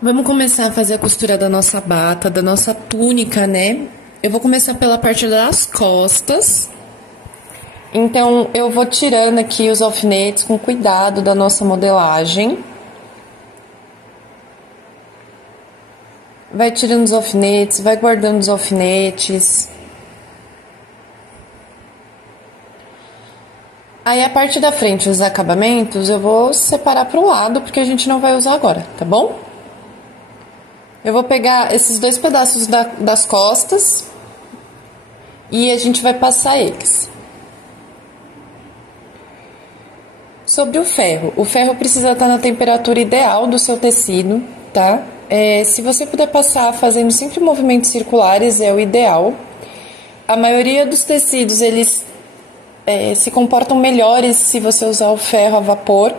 Vamos começar a fazer a costura da nossa bata, da nossa túnica, né? Eu vou começar pela parte das costas. Então, eu vou tirando aqui os alfinetes com cuidado da nossa modelagem. Vai tirando os alfinetes, vai guardando os alfinetes. Aí, a parte da frente, os acabamentos, eu vou separar para o lado, porque a gente não vai usar agora, tá bom? Eu vou pegar esses dois pedaços das costas e a gente vai passar eles. Sobre o ferro precisa estar na temperatura ideal do seu tecido, tá? Se você puder passar fazendo sempre movimentos circulares, é o ideal. A maioria dos tecidos, eles se comportam melhores se você usar o ferro a vapor,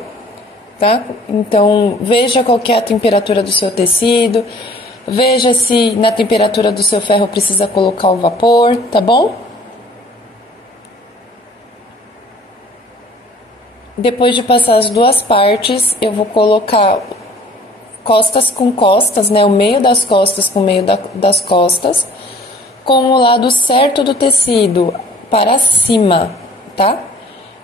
tá? Então, veja qual que é a temperatura do seu tecido, veja se na temperatura do seu ferro precisa colocar o vapor, tá bom? Depois de passar as duas partes, eu vou colocar costas com costas, né? O meio das costas com o meio das costas, com o lado certo do tecido para cima, tá?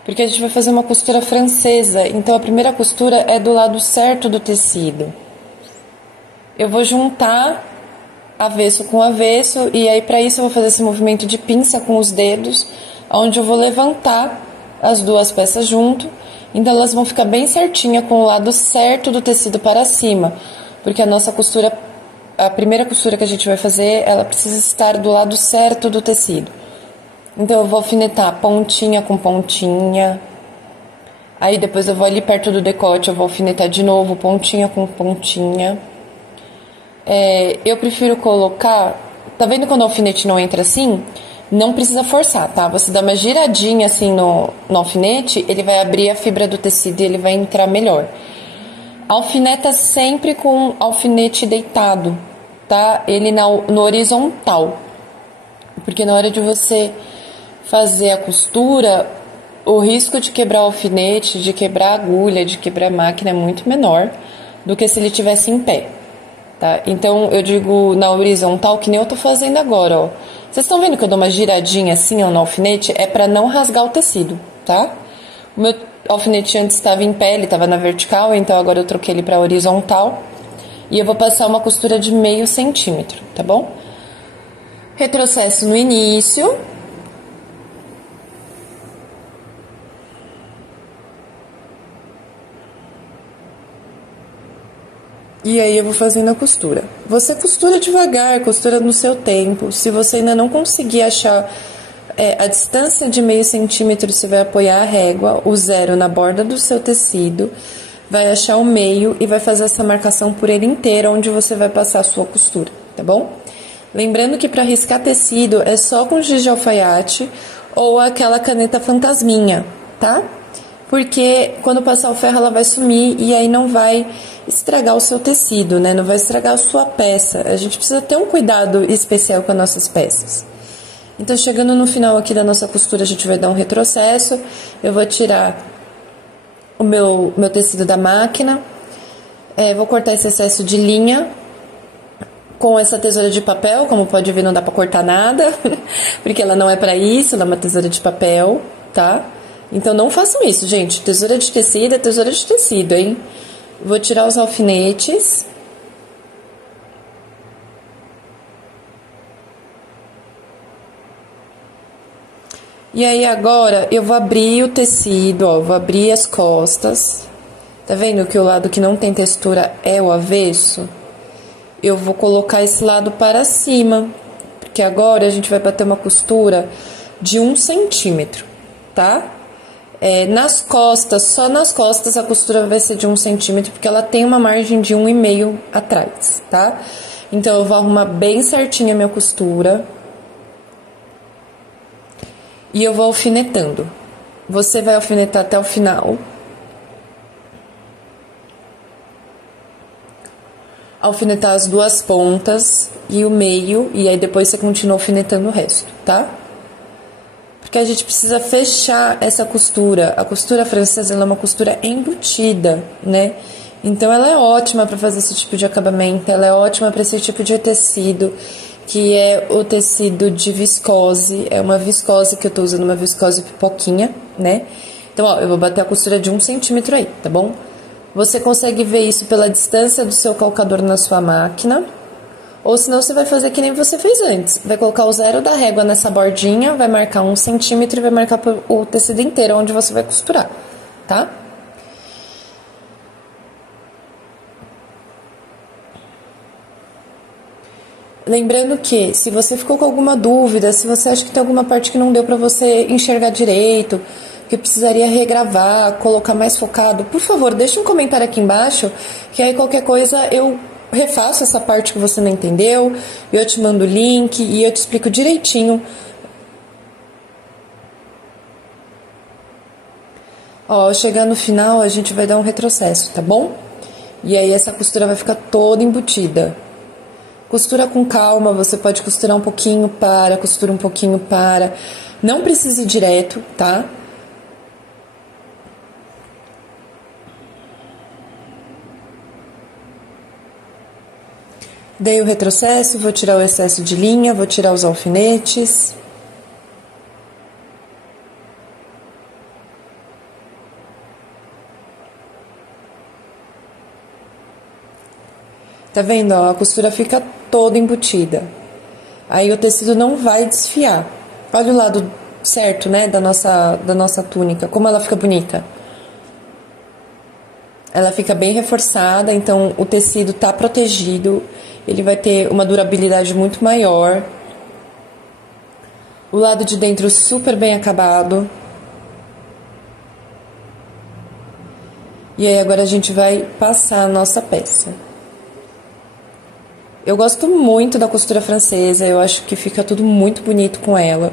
Porque a gente vai fazer uma costura francesa, então a primeira costura é do lado certo do tecido. Eu vou juntar avesso com avesso, e aí para isso eu vou fazer esse movimento de pinça com os dedos, onde eu vou levantar as duas peças junto, então elas vão ficar bem certinha com o lado certo do tecido para cima, porque a nossa costura, a primeira costura que a gente vai fazer, ela precisa estar do lado certo do tecido. Então, eu vou alfinetar pontinha com pontinha. Aí, depois eu vou ali perto do decote, eu vou alfinetar de novo, pontinha com pontinha. Eu prefiro colocar... Tá vendo quando o alfinete não entra assim? Não precisa forçar, tá? Você dá uma giradinha assim no alfinete, ele vai abrir a fibra do tecido e ele vai entrar melhor. Alfineta sempre com alfinete deitado, tá? Ele no horizontal. Porque na hora de você fazer a costura, o risco de quebrar o alfinete, de quebrar a agulha, de quebrar a máquina é muito menor do que se ele tivesse em pé, tá? Então, eu digo na horizontal, que nem eu tô fazendo agora, ó. Vocês estão vendo que eu dou uma giradinha assim, ó, no alfinete? É pra não rasgar o tecido, tá? O meu alfinete antes estava em pé, ele estava na vertical, então agora eu troquei ele pra horizontal. E eu vou passar uma costura de meio centímetro, tá bom? Retrocesso no início. E aí eu vou fazendo a costura. Você costura devagar, costura no seu tempo. Se você ainda não conseguir achar a distância de meio centímetro, você vai apoiar a régua, o zero na borda do seu tecido, vai achar o meio e vai fazer essa marcação por ele inteiro, onde você vai passar a sua costura, tá bom? Lembrando que para riscar tecido é só com giz de alfaiate ou aquela caneta fantasminha, tá? Porque quando passar o ferro ela vai sumir e aí não vai estragar o seu tecido, né? Não vai estragar a sua peça. A gente precisa ter um cuidado especial com as nossas peças. Então, chegando no final aqui da nossa costura, a gente vai dar um retrocesso. Eu vou tirar o meu tecido da máquina. Vou cortar esse excesso de linha com essa tesoura de papel. Como pode ver, não dá pra cortar nada, porque ela não é pra isso, ela é uma tesoura de papel, tá? Então, não façam isso, gente. Tesoura de tecido é tesoura de tecido, hein? Vou tirar os alfinetes. E aí, agora, eu vou abrir o tecido, ó. Vou abrir as costas. Tá vendo que o lado que não tem textura é o avesso? Eu vou colocar esse lado para cima, porque agora a gente vai bater uma costura de 1 centímetro, tá? Nas costas, só nas costas a costura vai ser de 1 centímetro, porque ela tem uma margem de 1,5 atrás, tá? Então, eu vou arrumar bem certinha a minha costura. E eu vou alfinetando. Você vai alfinetar até o final. Alfinetar as duas pontas e o meio, e aí depois você continua alfinetando o resto, tá? Porque a gente precisa fechar essa costura. A costura francesa ela é uma costura embutida, né? Então ela é ótima para fazer esse tipo de acabamento, ela é ótima para esse tipo de tecido, que é o tecido de viscose, é uma viscose que eu tô usando, uma viscose pipoquinha, né? Então, ó, eu vou bater a costura de 1 centímetro aí, tá bom? Você consegue ver isso pela distância do seu calcador na sua máquina, ou senão você vai fazer que nem você fez antes. Vai colocar o zero da régua nessa bordinha, vai marcar 1 centímetro e vai marcar o tecido inteiro onde você vai costurar, tá? Lembrando que, se você ficou com alguma dúvida, se você acha que tem alguma parte que não deu pra você enxergar direito, que precisaria regravar, colocar mais focado, por favor, deixe um comentário aqui embaixo, que aí qualquer coisa eu refaço essa parte que você não entendeu, eu te mando o link e eu te explico direitinho. Ó, chegar no final a gente vai dar um retrocesso, tá bom? E aí essa costura vai ficar toda embutida. Costura com calma, você pode costurar um pouquinho para, costura um pouquinho para. Não precisa ir direto, tá? Dei o retrocesso, vou tirar o excesso de linha, vou tirar os alfinetes. Tá vendo, ó? A costura fica toda embutida. Aí o tecido não vai desfiar. Olha o lado certo, né, da nossa túnica, como ela fica bonita. Ela fica bem reforçada, então o tecido tá protegido, ele vai ter uma durabilidade muito maior. O lado de dentro super bem acabado. E aí agora a gente vai passar a nossa peça. Eu gosto muito da costura francesa, eu acho que fica tudo muito bonito com ela.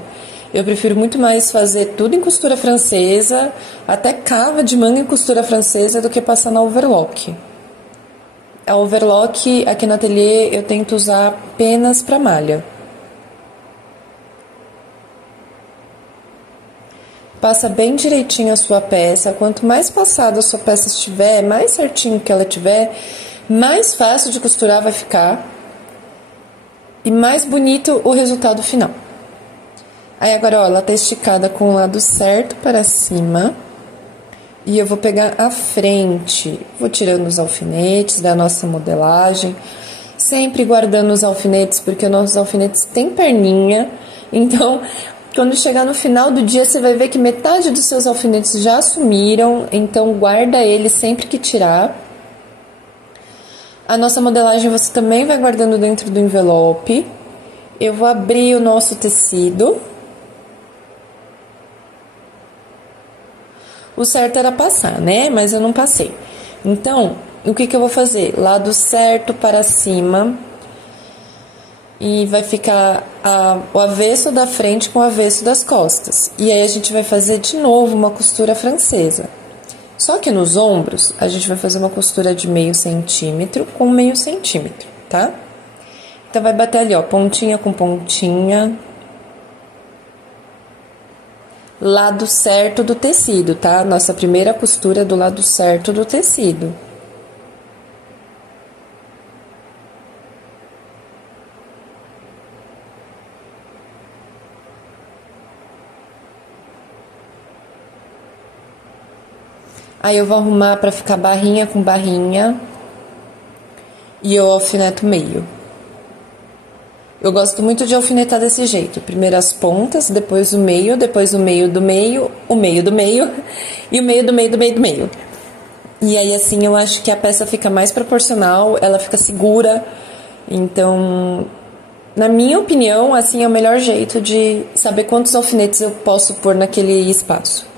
Eu prefiro muito mais fazer tudo em costura francesa, até cava de manga em costura francesa, do que passar na overlock. A overlock aqui no ateliê eu tento usar apenas para malha. Passa bem direitinho a sua peça, quanto mais passada a sua peça estiver, mais certinho que ela tiver, mais fácil de costurar vai ficar. E mais bonito o resultado final. Aí agora, ó, ela tá esticada com o lado certo para cima. E eu vou pegar a frente. Vou tirando os alfinetes da nossa modelagem. Sempre guardando os alfinetes, porque os nossos alfinetes têm perninha. Então, quando chegar no final do dia, você vai ver que metade dos seus alfinetes já sumiram. Então, guarda eles sempre que tirar. A nossa modelagem você também vai guardando dentro do envelope. Eu vou abrir o nosso tecido. O certo era passar, né? Mas eu não passei. Então, o que eu vou fazer? Lado certo para cima. E vai ficar o avesso da frente com o avesso das costas. E aí, a gente vai fazer de novo uma costura francesa. Só que nos ombros, a gente vai fazer uma costura de meio centímetro com meio centímetro, tá? Então, vai bater ali, ó, pontinha com pontinha. Lado certo do tecido, tá? Nossa primeira costura é do lado certo do tecido. Aí eu vou arrumar pra ficar barrinha com barrinha. E eu alfineto meio. Eu gosto muito de alfinetar desse jeito. Primeiro as pontas, depois o meio do meio, o meio do meio e o meio do meio do meio do meio. E aí assim eu acho que a peça fica mais proporcional, ela fica segura. Então, na minha opinião, assim é o melhor jeito de saber quantos alfinetes eu posso pôr naquele espaço.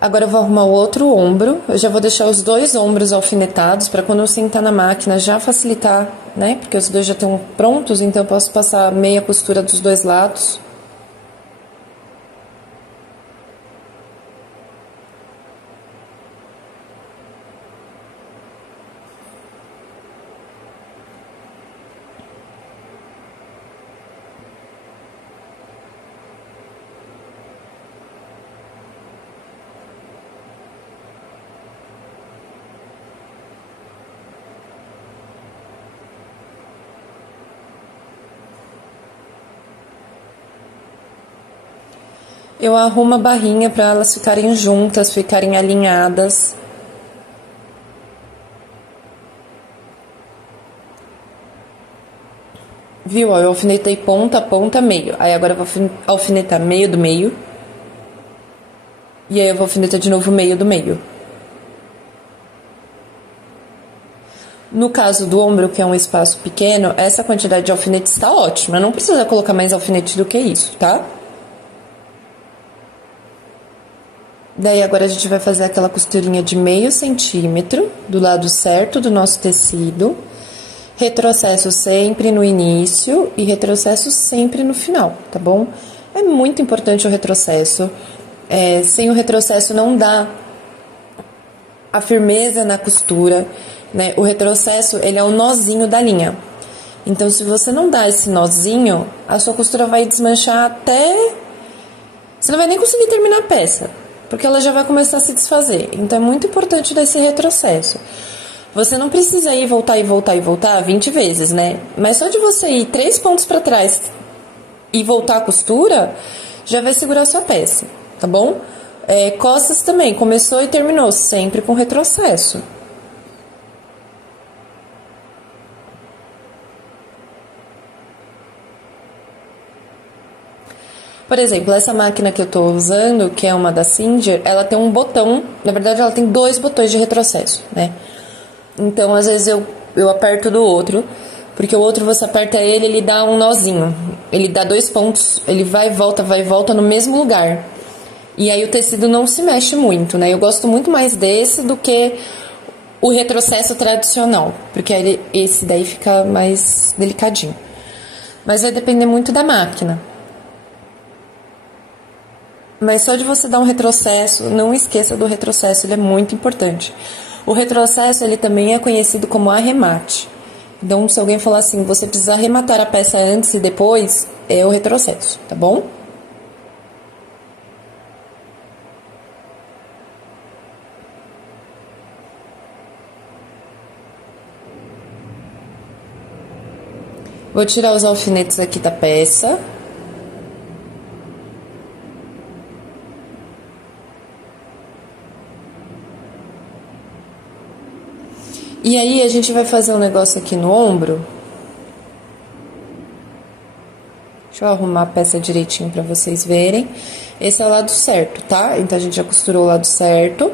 Agora eu vou arrumar o outro ombro. Eu já vou deixar os dois ombros alfinetados para quando eu sentar na máquina já facilitar, né? Porque os dois já estão prontos, então eu posso passar meia costura dos dois lados. eu arrumo a barrinha para elas ficarem juntas, ficarem alinhadas. Viu? Ó, eu alfinetei ponta, ponta, meio. Aí agora eu vou alfinetar meio do meio. E aí eu vou alfinetar de novo meio do meio. No caso do ombro, que é um espaço pequeno, essa quantidade de alfinetes está ótima. Não precisa colocar mais alfinete do que isso, tá? Daí agora a gente vai fazer aquela costurinha de meio centímetro do lado certo do nosso tecido. Retrocesso sempre no início e retrocesso sempre no final, tá bom? É muito importante o retrocesso. Sem o retrocesso não dá a firmeza na costura, né? O retrocesso, ele é o nozinho da linha. Então, se você não dá esse nozinho, a sua costura vai desmanchar até... Você não vai nem conseguir terminar a peça, porque ela já vai começar a se desfazer. Então, é muito importante dar esse retrocesso. Você não precisa ir voltar e voltar e voltar 20 vezes, né? Mas só de você ir 3 pontos para trás e voltar a costura, já vai segurar a sua peça, tá bom? Costas também, começou e terminou, sempre com retrocesso. Por exemplo, essa máquina que eu tô usando, que é uma da Singer, ela tem um botão, na verdade ela tem 2 botões de retrocesso, né? Então, às vezes eu aperto do outro, porque o outro você aperta ele dá um nozinho. Ele dá 2 pontos, ele vai e volta no mesmo lugar. E aí o tecido não se mexe muito, né? Eu gosto muito mais desse do que o retrocesso tradicional, porque aí esse daí fica mais delicadinho. Mas vai depender muito da máquina. Mas só de você dar um retrocesso, não esqueça do retrocesso, ele é muito importante. O retrocesso, ele também é conhecido como arremate. Então, se alguém falar assim, você precisa arrematar a peça antes e depois, é o retrocesso, tá bom? Vou tirar os alfinetes aqui da peça. E aí, a gente vai fazer um negócio aqui no ombro. Deixa eu arrumar a peça direitinho pra vocês verem. Esse é o lado certo, tá? Então, a gente já costurou o lado certo.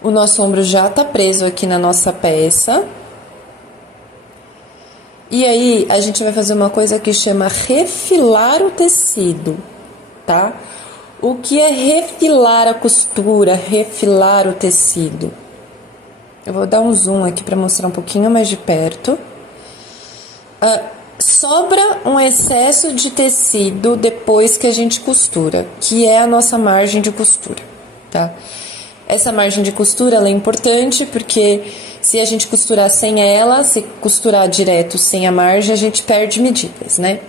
O nosso ombro já tá preso aqui na nossa peça. E aí, a gente vai fazer uma coisa que chama refilar o tecido, tá? O que é refilar a costura, refilar o tecido? Eu vou dar um zoom aqui para mostrar um pouquinho mais de perto. Sobra um excesso de tecido depois que a gente costura, que é a nossa margem de costura, tá? Essa margem de costura, ela é importante porque se a gente costurar sem ela, se costurar direto sem a margem, a gente perde medidas, né?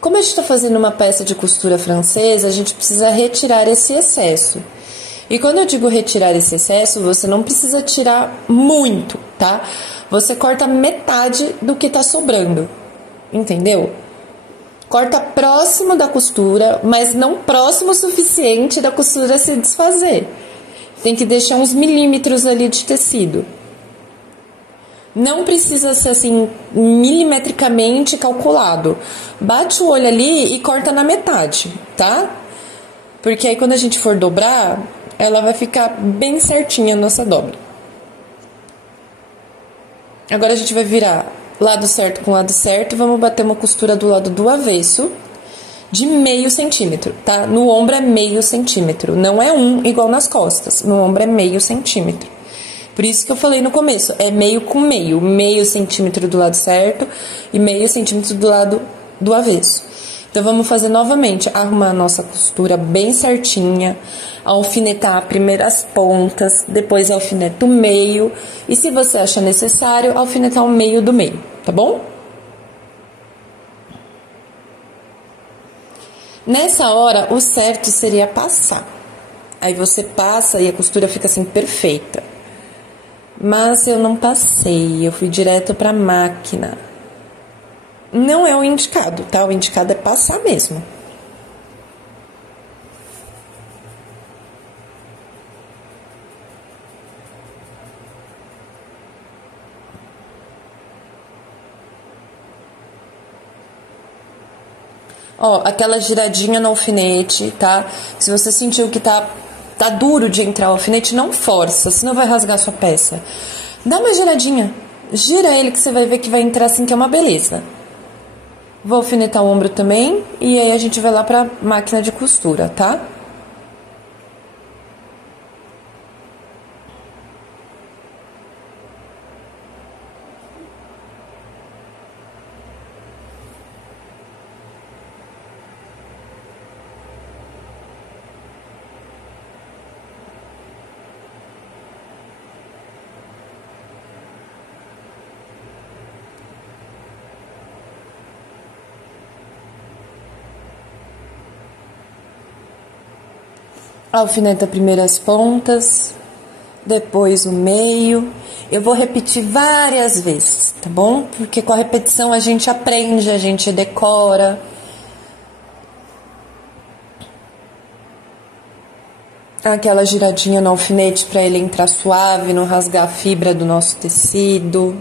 Como a gente tá fazendo uma peça de costura francesa, a gente precisa retirar esse excesso. E quando eu digo retirar esse excesso, você não precisa tirar muito, tá? Você corta metade do que tá sobrando, entendeu? Corta próximo da costura, mas não próximo o suficiente da costura se desfazer. Tem que deixar uns milímetros ali de tecido. Não precisa ser assim, milimetricamente calculado. Bate o olho ali e corta na metade, tá? Porque aí quando a gente for dobrar, ela vai ficar bem certinha a nossa dobra. Agora a gente vai virar lado certo com lado certo. Vamos bater uma costura do lado do avesso de meio centímetro, tá? No ombro é meio centímetro, não é igual nas costas. No ombro é meio centímetro. Por isso que eu falei no começo, é meio com meio. Meio centímetro do lado certo e meio centímetro do lado do avesso. Então, vamos fazer novamente, arrumar a nossa costura bem certinha, alfinetar primeiro as pontas, depois alfineta o meio, e se você acha necessário, alfinetar o meio do meio, tá bom? Nessa hora, o certo seria passar. Aí você passa e a costura fica assim, perfeita. Mas eu não passei, eu fui direto pra máquina. Não é o indicado, tá? O indicado é passar mesmo. Ó, aquela giradinha no alfinete, tá? Se você sentiu que tá duro de entrar o alfinete, não força, senão vai rasgar sua peça. Dá uma giradinha, gira ele que você vai ver que vai entrar assim, que é uma beleza. Vou alfinetar o ombro também, e aí a gente vai lá pra máquina de costura, tá? Alfineta primeiro as pontas, depois o meio. Eu vou repetir várias vezes, tá bom? Porque com a repetição a gente aprende, a gente decora. Aquela giradinha no alfinete para ele entrar suave, não rasgar a fibra do nosso tecido.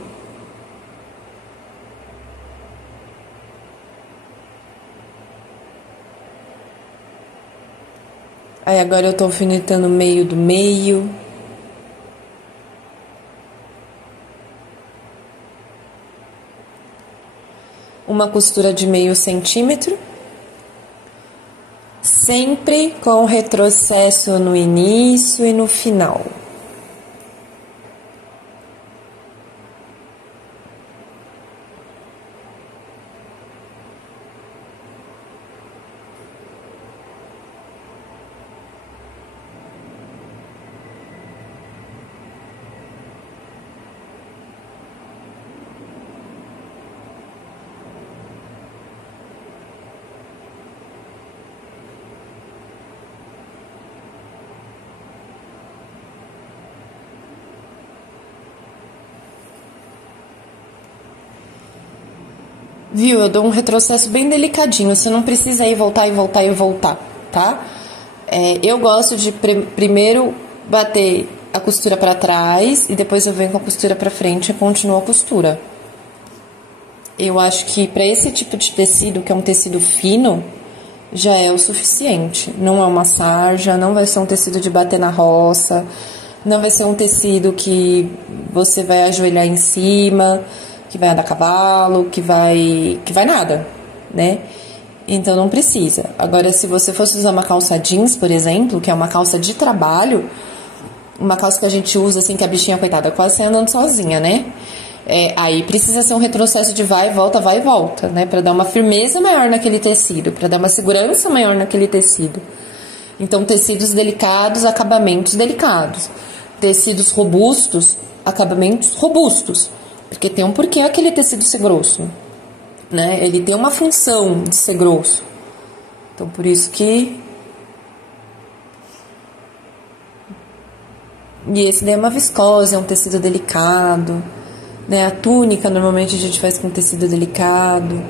Aí agora eu tô alfinetando o meio do meio. Uma costura de meio centímetro. Sempre com retrocesso no início e no final. Viu? Eu dou um retrocesso bem delicadinho. Você não precisa ir voltar e voltar e voltar, tá? Eu gosto de primeiro bater a costura pra trás e depois eu venho com a costura pra frente e continuo a costura. Eu acho que pra esse tipo de tecido, que é um tecido fino, já é o suficiente. Não é uma sarja, não vai ser um tecido de bater na roça, não vai ser um tecido que você vai ajoelhar em cima, que vai andar a cavalo, que vai nada, né? Então não precisa. Agora, se você fosse usar uma calça jeans, por exemplo, que é uma calça de trabalho, uma calça que a gente usa assim, que a bichinha, coitada, quase sai andando sozinha, né? Aí precisa ser um retrocesso de vai e volta, né? Pra dar uma firmeza maior naquele tecido, pra dar uma segurança maior naquele tecido. Então, tecidos delicados, acabamentos delicados. Tecidos robustos, acabamentos robustos. Porque tem um porquê aquele tecido ser grosso, né? Ele tem uma função de ser grosso. Então, por isso que... E esse daí é uma viscose, é um tecido delicado, né? A túnica, normalmente, a gente faz com tecido delicado.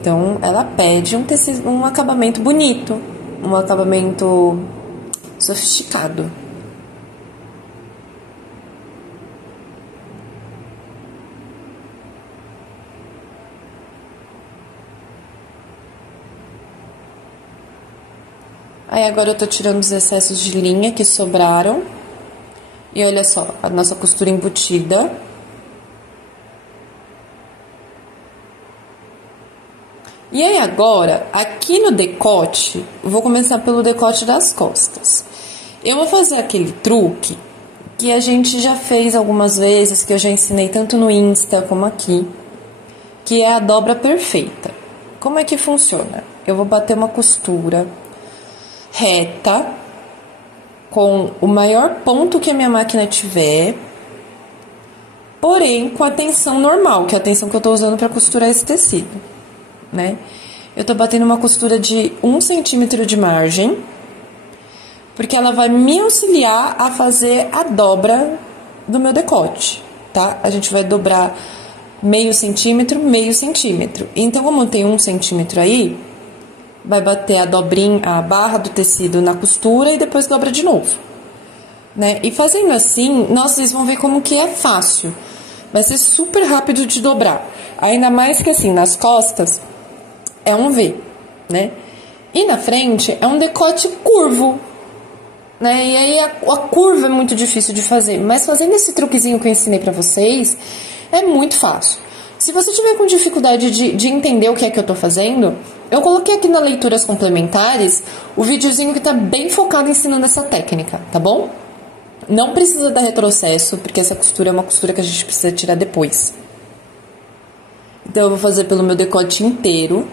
Então, ela pede um tecido, um acabamento bonito, um acabamento sofisticado. Aí agora eu tô tirando os excessos de linha que sobraram. E olha só, a nossa costura embutida. E aí agora, aqui no decote, vou começar pelo decote das costas. Eu vou fazer aquele truque que a gente já fez algumas vezes, que eu já ensinei tanto no Insta como aqui, que é a dobra perfeita. Como é que funciona? Eu vou bater uma costura reta, com o maior ponto que a minha máquina tiver, porém com a tensão normal, que é a tensão que eu tô usando para costurar esse tecido, né? Eu tô batendo uma costura de 1 centímetro de margem, porque ela vai me auxiliar a fazer a dobra do meu decote, tá? A gente vai dobrar meio centímetro. Então, como tem 1 centímetro aí, vai bater a dobrinha, a barra do tecido na costura e depois dobra de novo, né? E fazendo assim, nossa, vocês vão ver como que é fácil. Vai ser super rápido de dobrar. Ainda mais que assim, nas costas é um V, né? E na frente é um decote curvo, né? E aí a curva é muito difícil de fazer, mas fazendo esse truquezinho que eu ensinei pra vocês, é muito fácil. Se você tiver com dificuldade de entender o que é que eu tô fazendo, eu coloquei aqui nas leituras complementares o videozinho que tá bem focado ensinando essa técnica, tá bom? Não precisa dar retrocesso, porque essa costura é uma costura que a gente precisa tirar depois. Então eu vou fazer pelo meu decote inteiro.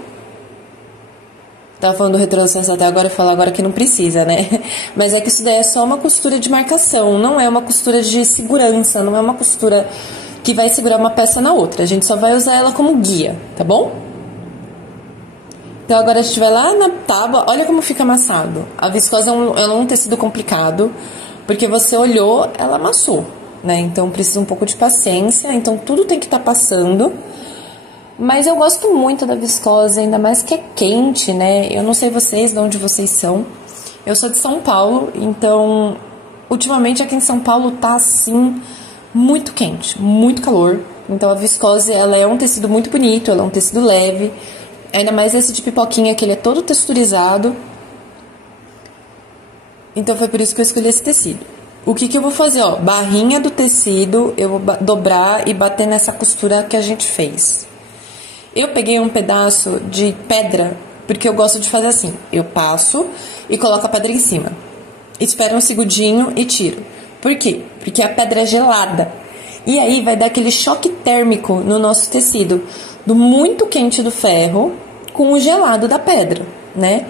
Tava falando do retrocesso até agora, falar agora que não precisa, né? Mas é que isso daí é só uma costura de marcação, não é uma costura de segurança, não é uma costura que vai segurar uma peça na outra. A gente só vai usar ela como guia, tá bom? Então agora a gente vai lá na tábua, olha como fica amassado. A viscose é um tecido complicado, porque você olhou, ela amassou, né? Então precisa um pouco de paciência, então tudo tem que estar passando. Mas eu gosto muito da viscose, ainda mais que é quente, né? Eu não sei vocês, de onde vocês são. Eu sou de São Paulo, então ultimamente aqui em São Paulo tá assim, muito quente, muito calor. Então a viscose, ela é um tecido muito bonito, ela é um tecido leve. Ainda mais esse de pipoquinha, que ele é todo texturizado. Então foi por isso que eu escolhi esse tecido. O que que eu vou fazer, ó? Barrinha do tecido, eu vou dobrar e bater nessa costura que a gente fez. Eu peguei um pedaço de pedra, porque eu gosto de fazer assim. Eu passo e coloco a pedra em cima. Espero um segundinho e tiro. Por quê? Porque a pedra é gelada. E aí vai dar aquele choque térmico no nosso tecido. Do muito quente do ferro com o gelado da pedra, né?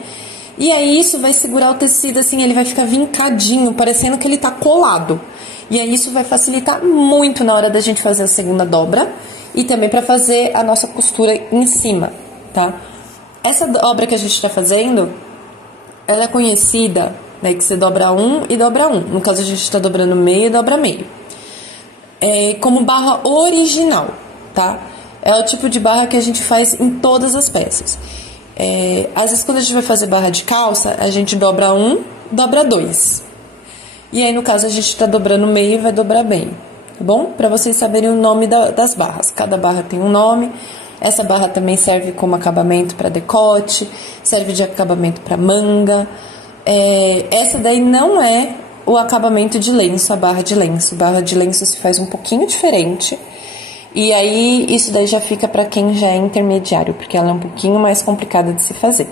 E aí isso vai segurar o tecido assim, ele vai ficar vincadinho, parecendo que ele tá colado. E aí isso vai facilitar muito na hora da gente fazer a segunda dobra. E também para fazer a nossa costura em cima, tá? Essa dobra que a gente tá fazendo, ela é conhecida, né? Que você dobra um e dobra um. No caso, a gente tá dobrando meio e dobra meio. Como barra original, tá? É o tipo de barra que a gente faz em todas as peças. Às vezes, quando a gente vai fazer barra de calça, a gente dobra um, dobra dois. E aí, no caso, a gente tá dobrando meio e vai dobrar meio. Tá bom? Para vocês saberem o nome das barras. Cada barra tem um nome. Essa barra também serve como acabamento para decote, serve de acabamento para manga. Essa daí não é o acabamento de lenço, a barra de lenço. Barra de lenço se faz um pouquinho diferente. E aí, isso daí já fica para quem já é intermediário, porque ela é um pouquinho mais complicada de se fazer.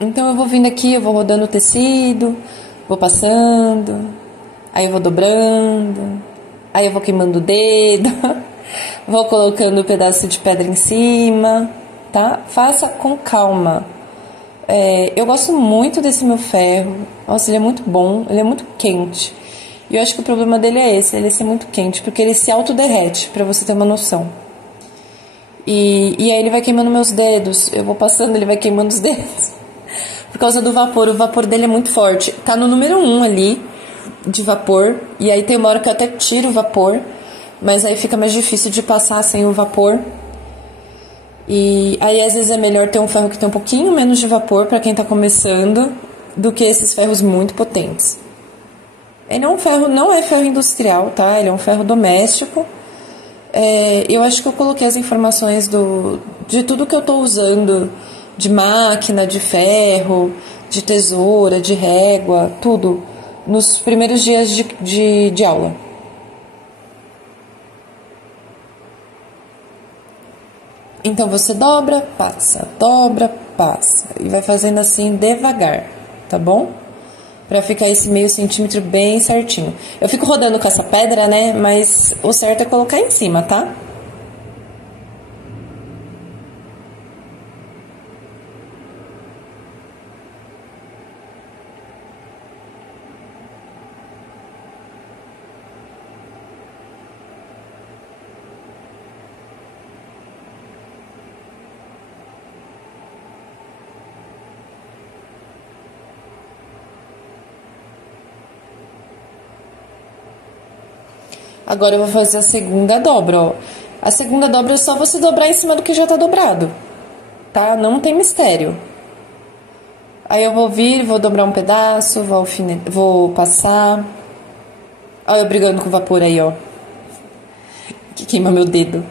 Então, eu vou vindo aqui, eu vou rodando o tecido, vou passando... Aí eu vou dobrando, aí eu vou queimando o dedo, vou colocando um pedaço de pedra em cima, tá? Faça com calma. Eu gosto muito desse meu ferro, nossa, ele é muito bom, ele é muito quente. E eu acho que o problema dele é esse, ele ser muito quente, porque ele se autoderrete, pra você ter uma noção. E aí ele vai queimando meus dedos, eu vou passando, ele vai queimando os dedos. Por causa do vapor, o vapor dele é muito forte. Tá no número 1 ali, de vapor, e aí tem uma hora que eu até tiro o vapor, mas aí fica mais difícil de passar sem o vapor. E aí às vezes é melhor ter um ferro que tem um pouquinho menos de vapor para quem tá começando, do que esses ferros muito potentes. Ele é um ferro, não é ferro industrial, tá? Ele é um ferro doméstico. Eu acho que eu coloquei as informações de tudo que eu tô usando, de máquina, de ferro, de tesoura, de régua, tudo, nos primeiros dias de aula. Então você dobra, passa, e vai fazendo assim devagar, tá bom? Pra ficar esse meio centímetro bem certinho. Eu fico rodando com essa pedra, né? Mas o certo é colocar em cima, tá? Agora eu vou fazer a segunda dobra, ó. A segunda dobra é só você dobrar em cima do que já tá dobrado, tá? Não tem mistério. Aí eu vou vir, vou dobrar um pedaço, vou passar. Olha eu brigando com o vapor aí, ó. Que queima meu dedo.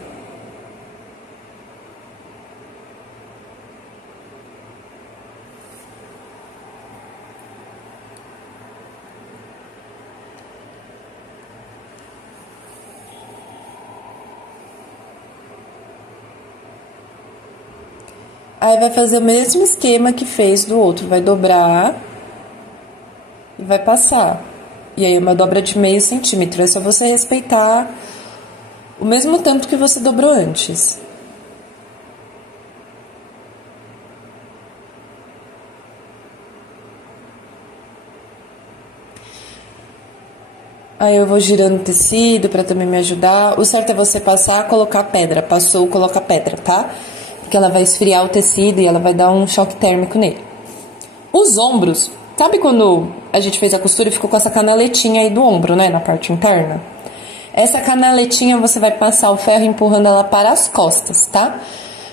Aí vai fazer o mesmo esquema que fez do outro, vai dobrar e vai passar. E aí uma dobra de meio centímetro, é só você respeitar o mesmo tanto que você dobrou antes. Aí eu vou girando o tecido pra também me ajudar. O certo é você passar, colocar pedra. Passou, coloca pedra, tá? Porque ela vai esfriar o tecido e ela vai dar um choque térmico nele. Os ombros, sabe quando a gente fez a costura e ficou com essa canaletinha aí do ombro, né? Na parte interna? Essa canaletinha você vai passar o ferro empurrando ela para as costas, tá?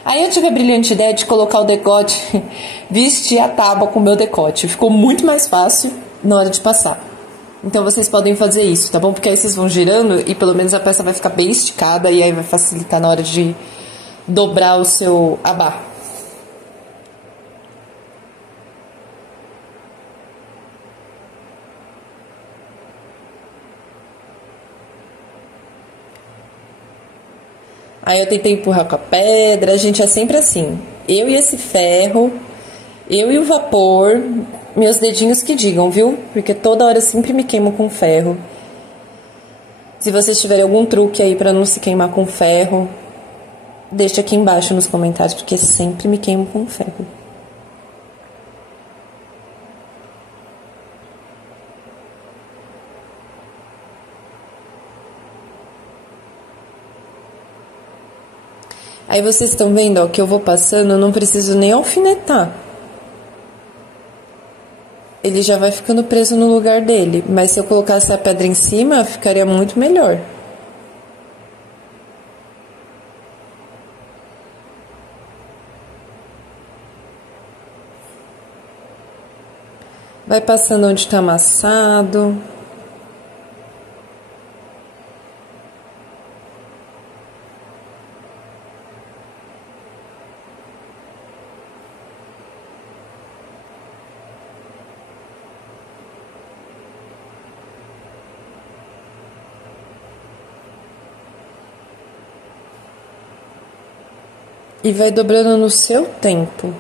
Aí eu tive a brilhante ideia de colocar o decote, vestir a tábua com o meu decote. Ficou muito mais fácil na hora de passar. Então vocês podem fazer isso, tá bom? Porque aí vocês vão girando e pelo menos a peça vai ficar bem esticada e aí vai facilitar na hora de dobrar o seu abá. Aí eu tentei empurrar com a pedra, a gente é sempre assim. Eu e esse ferro, eu e o vapor, meus dedinhos que digam, viu? Porque toda hora eu sempre me queimo com ferro. Se vocês tiverem algum truque aí pra não se queimar com ferro, deixa aqui embaixo nos comentários, porque sempre me queimo com ferro. Aí vocês estão vendo, ó, que eu vou passando, eu não preciso nem alfinetar. Ele já vai ficando preso no lugar dele, mas se eu colocasse a pedra em cima, ficaria muito melhor. Vai passando onde tá amassado. E vai dobrando no seu tempo.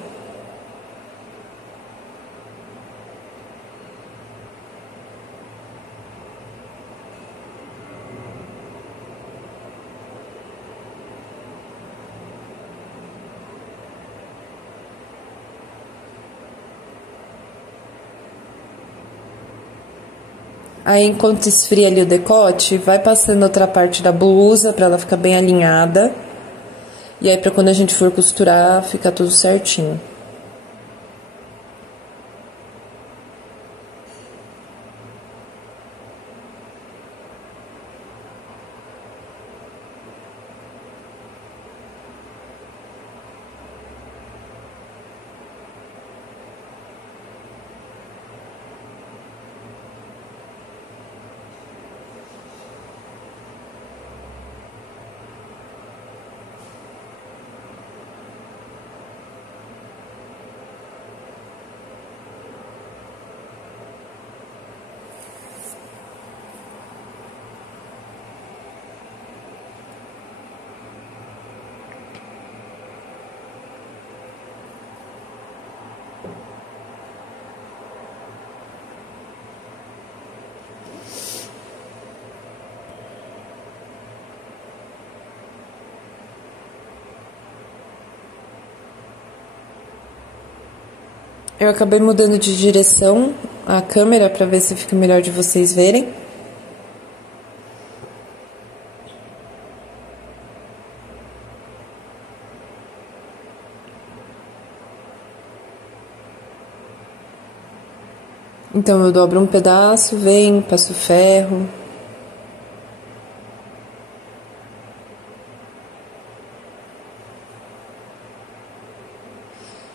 Aí, enquanto esfria ali o decote, vai passando outra parte da blusa pra ela ficar bem alinhada. E aí, pra quando a gente for costurar, ficar tudo certinho. Eu acabei mudando de direção a câmera para ver se fica melhor de vocês verem. Então eu dobro um pedaço, venho, passo ferro.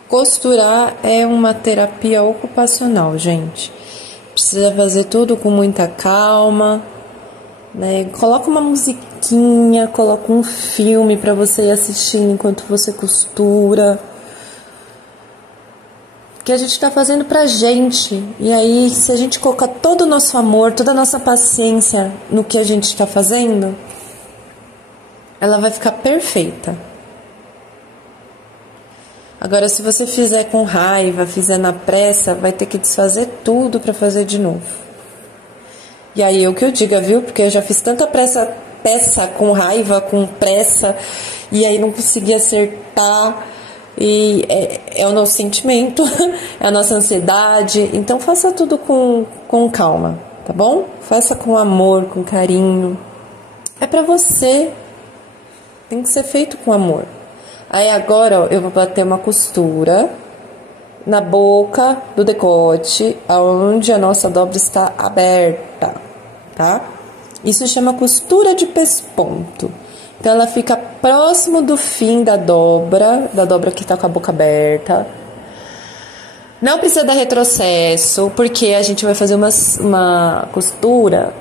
Costurar é uma terapia ocupacional, gente. Precisa fazer tudo com muita calma, né? Coloca uma musiquinha, coloca um filme para você ir assistindo enquanto você costura. Que a gente tá fazendo pra gente. E aí, se a gente colocar todo o nosso amor, toda a nossa paciência no que a gente tá fazendo, ela vai ficar perfeita. Agora, se você fizer com raiva, fizer na pressa, vai ter que desfazer tudo pra fazer de novo. E aí, o que eu diga, viu? Porque eu já fiz tanta peça com raiva, com pressa, e aí não consegui acertar. E é o nosso sentimento, é a nossa ansiedade. Então, faça tudo com calma, tá bom? Faça com amor, com carinho. É pra você. Tem que ser feito com amor. Aí agora, ó, eu vou bater uma costura na boca do decote, onde a nossa dobra está aberta, tá? Isso chama costura de pesponto. Então, ela fica próximo do fim da dobra que tá com a boca aberta. Não precisa dar retrocesso, porque a gente vai fazer uma costura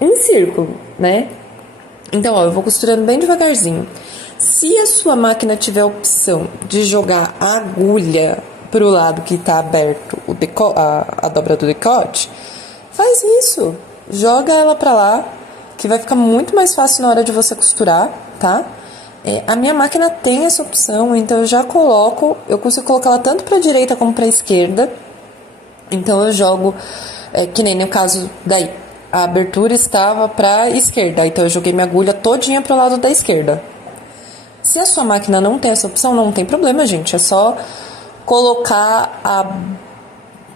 em círculo, né? Então, ó, eu vou costurando bem devagarzinho. Se a sua máquina tiver a opção de jogar a agulha pro lado que tá aberto a dobra do decote, faz isso. Joga ela pra lá, que vai ficar muito mais fácil na hora de você costurar, tá? A minha máquina tem essa opção, então eu já coloco, eu consigo colocar ela tanto pra direita como pra esquerda. Então eu jogo, que nem no caso daí, a abertura estava pra esquerda, então eu joguei minha agulha todinha pro lado da esquerda. Se a sua máquina não tem essa opção, não tem problema, gente. É só colocar a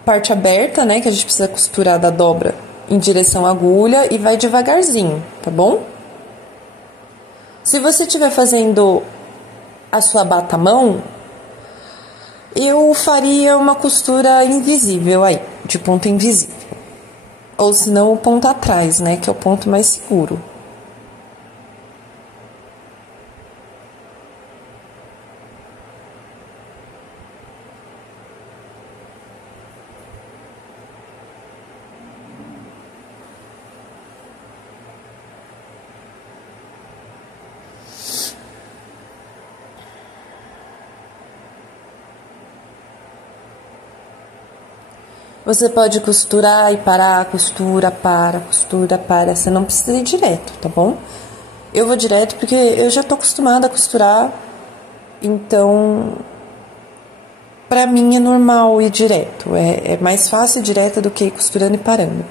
parte aberta, né, que a gente precisa costurar da dobra, em direção à agulha e vai devagarzinho, tá bom? Se você estiver fazendo a sua bata-mão, eu faria uma costura invisível aí, de ponto invisível. Ou se não, o ponto atrás, né, que é o ponto mais seguro. Você pode costurar e parar, costura, para, costura, para. Você não precisa ir direto, tá bom? Eu vou direto porque eu já tô acostumada a costurar, então pra mim é normal ir direto. É mais fácil ir direto do que ir costurando e parando.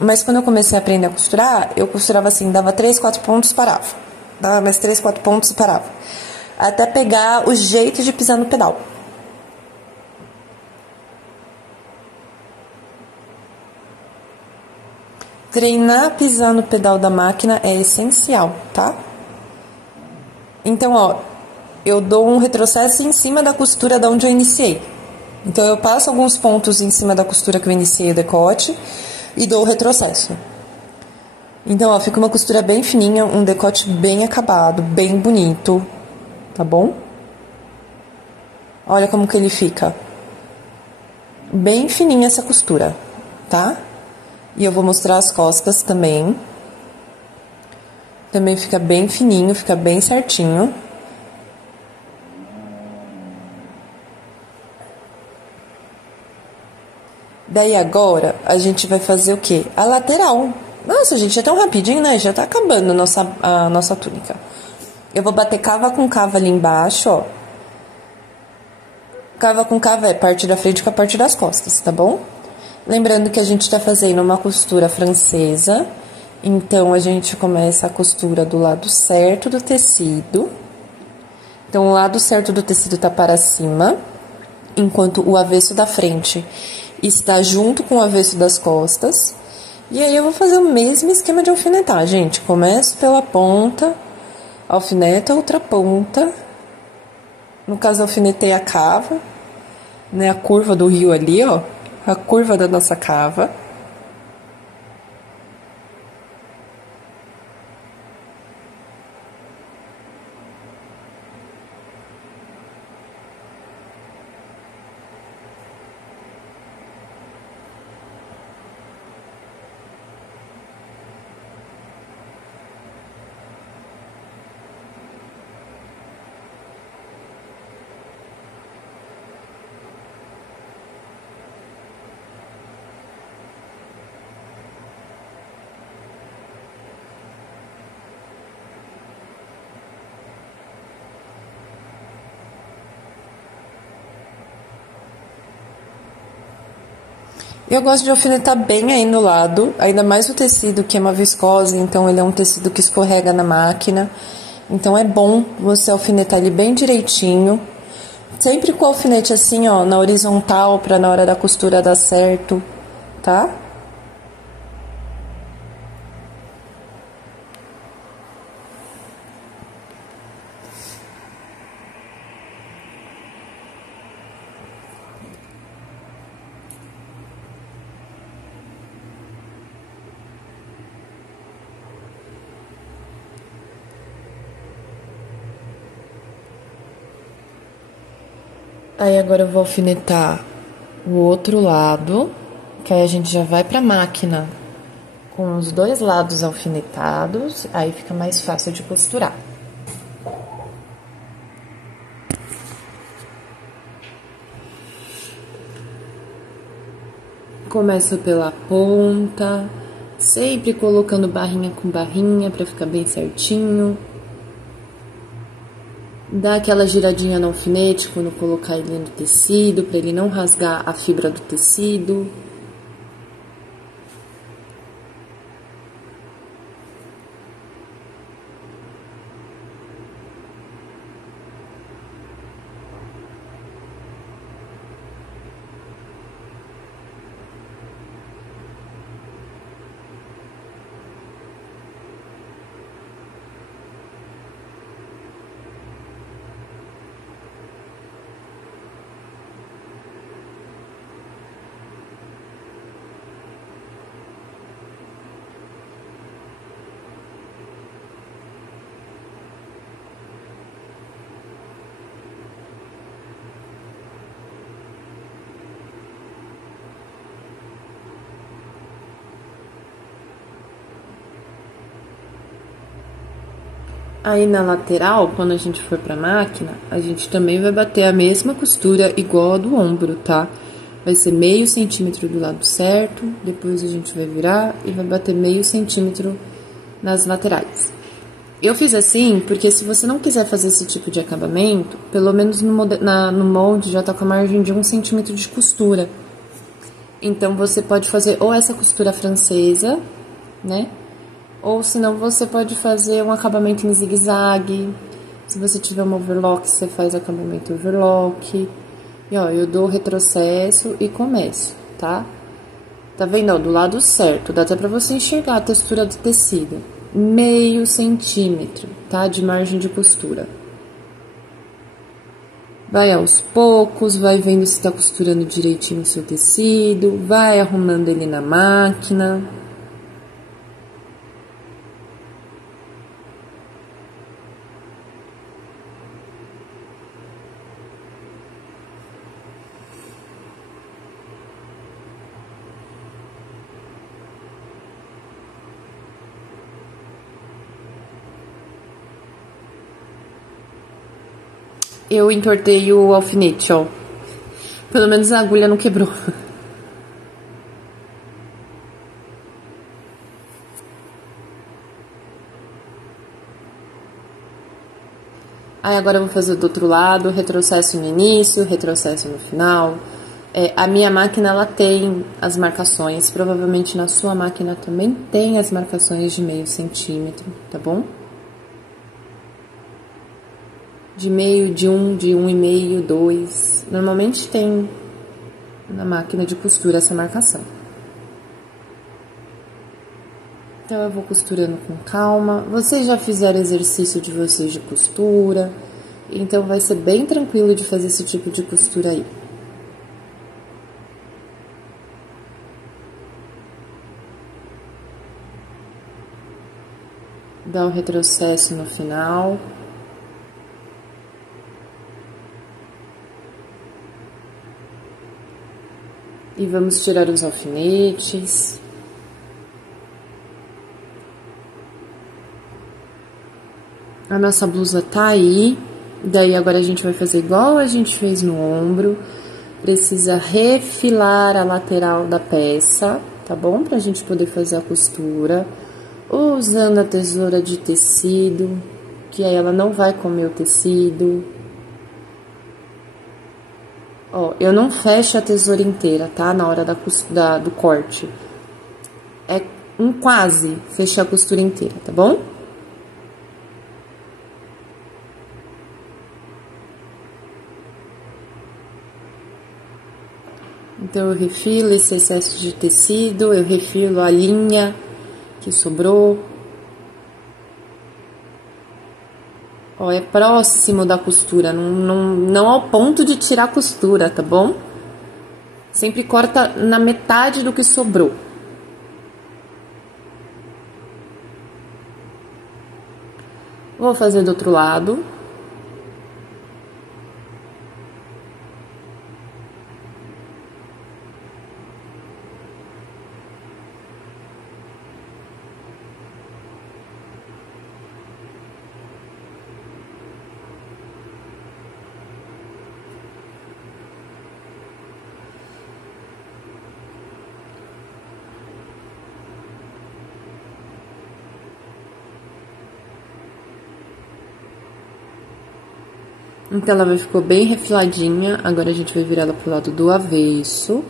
Mas quando eu comecei a aprender a costurar, eu costurava assim, dava 3, 4 pontos, parava. Dava mais 3, 4 pontos e parava. Até pegar o jeito de pisar no pedal. Treinar pisar no pedal da máquina é essencial, tá? Então, ó, eu dou um retrocesso em cima da costura da onde eu iniciei. Então, eu passo alguns pontos em cima da costura que eu iniciei o decote e dou o retrocesso. Então, ó, fica uma costura bem fininha, um decote bem acabado, bem bonito, tá bom? Olha como que ele fica. Bem fininha essa costura, tá? E eu vou mostrar as costas também. Também fica bem fininho, fica bem certinho. Daí agora, a gente vai fazer o quê? A lateral. Nossa, gente, é tão rapidinho, né? Já tá acabando a nossa túnica. Eu vou bater cava com cava ali embaixo, ó. Cava com cava é parte da frente com a parte das costas, tá bom? Lembrando que a gente tá fazendo uma costura francesa. Então, a gente começa a costura do lado certo do tecido. Então, o lado certo do tecido tá para cima, enquanto o avesso da frente está junto com o avesso das costas. E aí, eu vou fazer o mesmo esquema de alfinetar, gente. Começo pela ponta, alfineto a outra ponta. No caso, alfinetei a cava, né? A curva do rio ali, ó. A curva da nossa cava. Eu gosto de alfinetar bem aí no lado, ainda mais o tecido que é uma viscose, então ele é um tecido que escorrega na máquina. Então é bom você alfinetar ele bem direitinho. Sempre com o alfinete assim, ó, na horizontal, pra na hora da costura dar certo, tá? Aí agora eu vou alfinetar o outro lado, que aí a gente já vai pra máquina com os dois lados alfinetados, aí fica mais fácil de costurar. Começo pela ponta, sempre colocando barrinha com barrinha pra ficar bem certinho. Dá aquela giradinha no alfinete quando colocar ele no tecido, pra ele não rasgar a fibra do tecido. Aí na lateral, quando a gente for pra máquina, a gente também vai bater a mesma costura igual a do ombro, tá? Vai ser meio centímetro do lado certo, depois a gente vai virar e vai bater meio centímetro nas laterais. Eu fiz assim porque se você não quiser fazer esse tipo de acabamento, pelo menos no molde já tá com a margem de 1 centímetro de costura. Então você pode fazer ou essa costura francesa, né? Ou senão você pode fazer um acabamento em zigue-zague. Se você tiver um overlock, você faz acabamento overlock. E ó, eu dou retrocesso e começo, tá? Tá vendo, ó, do lado certo, dá até pra você enxergar a textura do tecido. Meio centímetro, tá? De margem de costura. Vai aos poucos, vai vendo se tá costurando direitinho o seu tecido, vai arrumando ele na máquina. Eu entortei o alfinete, ó. Pelo menos a agulha não quebrou. Aí agora eu vou fazer do outro lado, retrocesso no início, retrocesso no final. A minha máquina, ela tem as marcações, provavelmente na sua máquina também tem as marcações de meio centímetro, tá bom? De meio, de 1,5, 2. Normalmente tem na máquina de costura essa marcação. Então eu vou costurando com calma. Vocês já fizeram exercício de vocês de costura, então vai ser bem tranquilo de fazer esse tipo de costura aí. Dá um retrocesso no final. E vamos tirar os alfinetes. A nossa blusa tá aí. Daí agora a gente vai fazer igual a gente fez no ombro. Precisa refilar a lateral da peça, tá bom? Pra gente poder fazer a costura. Usando a tesoura de tecido, que aí ela não vai comer o tecido. Ó, eu não fecho a tesoura inteira, tá? Na hora do corte. É um quase fechar a costura inteira, tá bom? Então, eu refilo esse excesso de tecido, eu refilo a linha que sobrou. Ó, é próximo da costura, não ao ponto de tirar a costura, tá bom? Sempre corta na metade do que sobrou. Vou fazer do outro lado. Então, ela ficou bem refiladinha. Agora, a gente vai virar ela pro lado do avesso.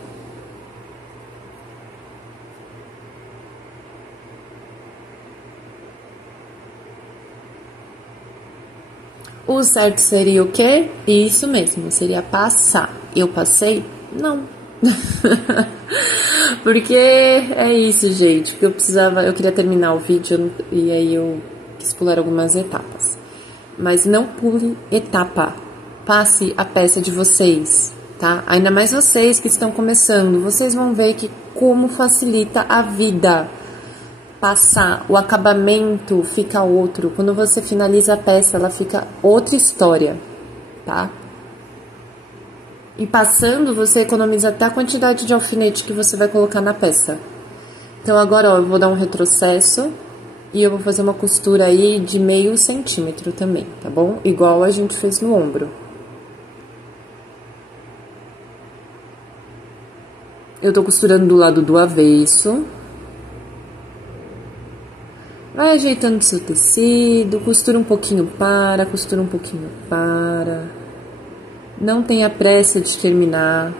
O certo seria o quê? Isso mesmo, seria passar. Eu passei? Não. Porque é isso, gente. Porque eu queria terminar o vídeo e aí eu quis pular algumas etapas. Mas não pule etapa. Passe a peça de vocês, tá? Ainda mais vocês que estão começando. Vocês vão ver que como facilita a vida. Passar, o acabamento fica outro. Quando você finaliza a peça, ela fica outra história, tá? E passando, você economiza até a quantidade de alfinete que você vai colocar na peça. Então, agora, ó, eu vou dar um retrocesso. E eu vou fazer uma costura aí de meio centímetro também, tá bom? Igual a gente fez no ombro. Eu tô costurando do lado do avesso. Vai ajeitando seu tecido, costura um pouquinho para, costura um pouquinho para. Não tenha pressa de terminar.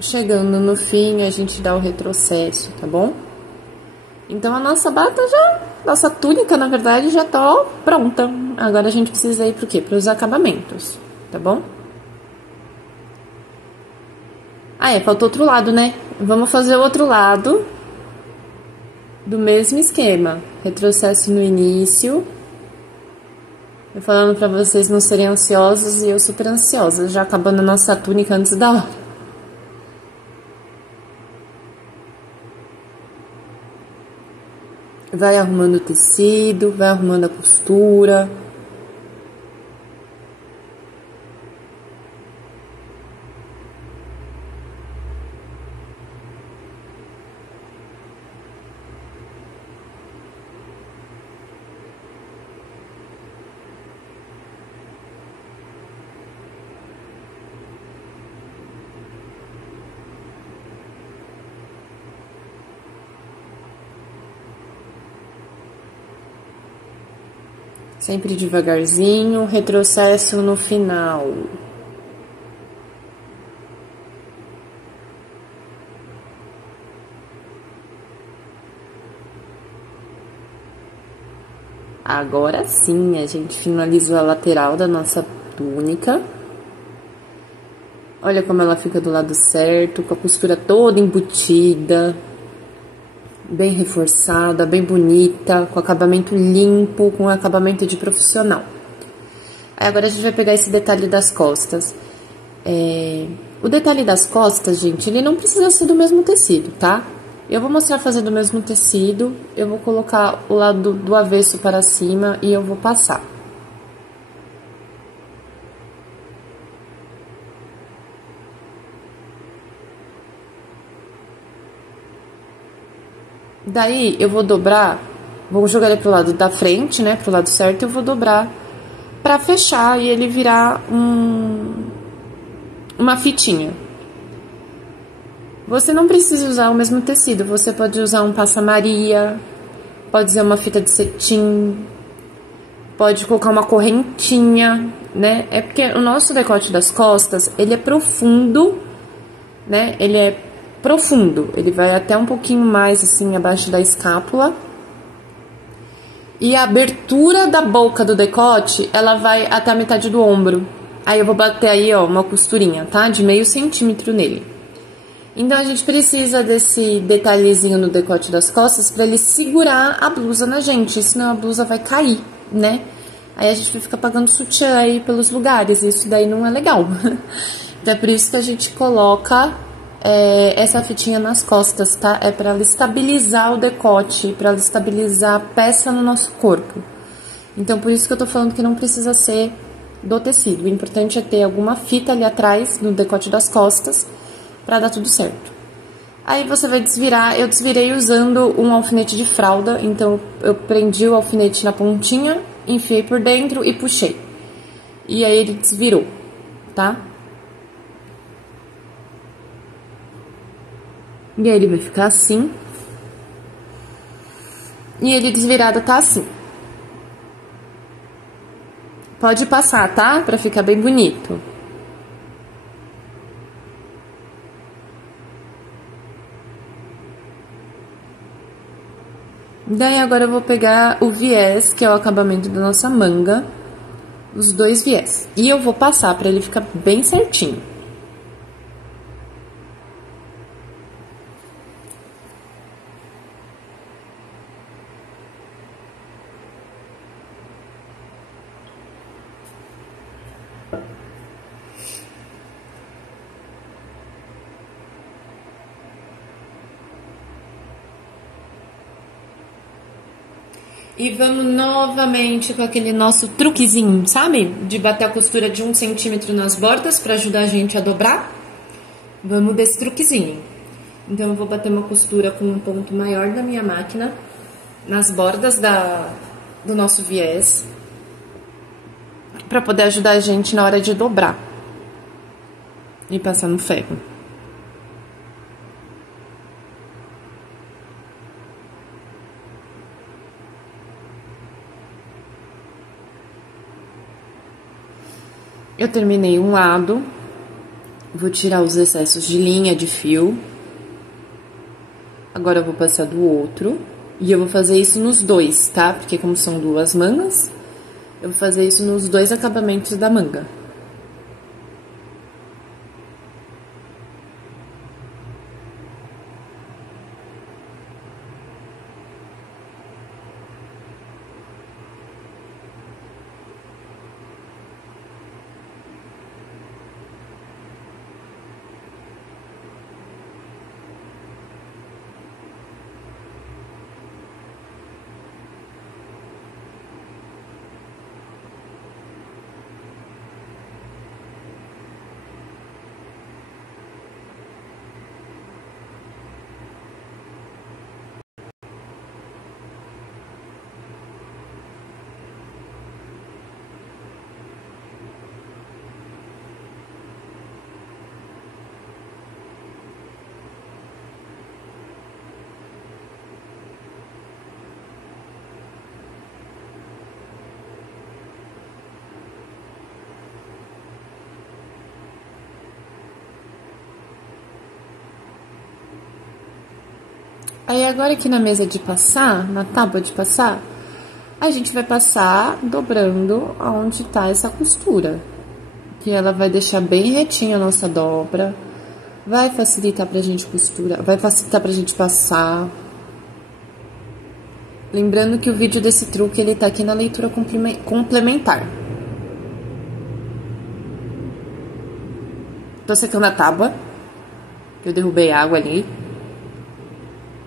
Chegando no fim, a gente dá o retrocesso, tá bom? Então, a nossa nossa túnica, na verdade, já tá pronta. Agora, a gente precisa ir pro quê? Pros acabamentos, tá bom? Ah, faltou outro lado, né? Vamos fazer o outro lado do mesmo esquema. Retrocesso no início. Eu falando pra vocês não serem ansiosos e eu super ansiosa, já acabando a nossa túnica antes da hora. Vai arrumando o tecido, vai arrumando a costura. Sempre devagarzinho, retrocesso no final. Agora sim, a gente finalizou a lateral da nossa túnica. Olha como ela fica do lado certo, com a costura toda embutida. bem reforçada, bem bonita, com acabamento limpo, com acabamento de profissional. Aí agora a gente vai pegar esse detalhe das costas. O detalhe das costas, gente, ele não precisa ser do mesmo tecido, tá? Eu vou mostrar fazendo o mesmo tecido, eu vou colocar o lado do avesso para cima e eu vou passar. Daí, eu vou dobrar, vou jogar ele pro lado da frente, né, pro lado certo, eu vou dobrar pra fechar e ele virar uma fitinha. Você não precisa usar o mesmo tecido, você pode usar um passa-maria, pode usar uma fita de cetim, pode colocar uma correntinha, né? É porque o nosso decote das costas, ele é profundo, né? Ele é profundo, ele vai até um pouquinho mais assim abaixo da escápula. E a abertura da boca do decote, ela vai até a metade do ombro. Aí eu vou bater aí, ó, uma costurinha, tá? De meio centímetro nele. Então, a gente precisa desse detalhezinho no decote das costas pra ele segurar a blusa na gente, senão a blusa vai cair, né? Aí a gente vai ficar pagando sutiã aí pelos lugares, e isso daí não é legal. Então, é por isso que a gente coloca essa fitinha nas costas, tá? É pra ela estabilizar o decote, pra ela estabilizar a peça no nosso corpo. Então, por isso que eu tô falando que não precisa ser do tecido. O importante é ter alguma fita ali atrás, no decote das costas, pra dar tudo certo. Aí você vai desvirar, eu desvirei usando um alfinete de fralda, então eu prendi o alfinete na pontinha, enfiei por dentro e puxei. E aí ele desvirou, tá? E aí ele vai ficar assim. E ele desvirado tá assim. Pode passar, tá? Pra ficar bem bonito. Daí agora eu vou pegar o viés, que é o acabamento da nossa manga, os dois viés. E eu vou passar pra ele ficar bem certinho. E vamos novamente com aquele nosso truquezinho, sabe? De bater a costura de 1 centímetro nas bordas pra ajudar a gente a dobrar. Vamos desse truquezinho. Então, eu vou bater uma costura com um ponto maior da minha máquina nas bordas do nosso viés, pra poder ajudar a gente na hora de dobrar e passar no ferro. Eu terminei um lado, vou tirar os excessos de linha, de fio. Agora eu vou passar do outro. E eu vou fazer isso nos dois, tá? Porque como são duas mangas, eu vou fazer isso nos dois acabamentos da manga. Aí agora aqui na mesa de passar, na tábua de passar, a gente vai passar dobrando aonde tá essa costura. Que ela vai deixar bem retinha a nossa dobra, vai facilitar pra gente costura, vai facilitar pra gente passar. Lembrando que o vídeo desse truque, ele tá aqui na leitura complementar. Tô secando a tábua. Eu derrubei água ali.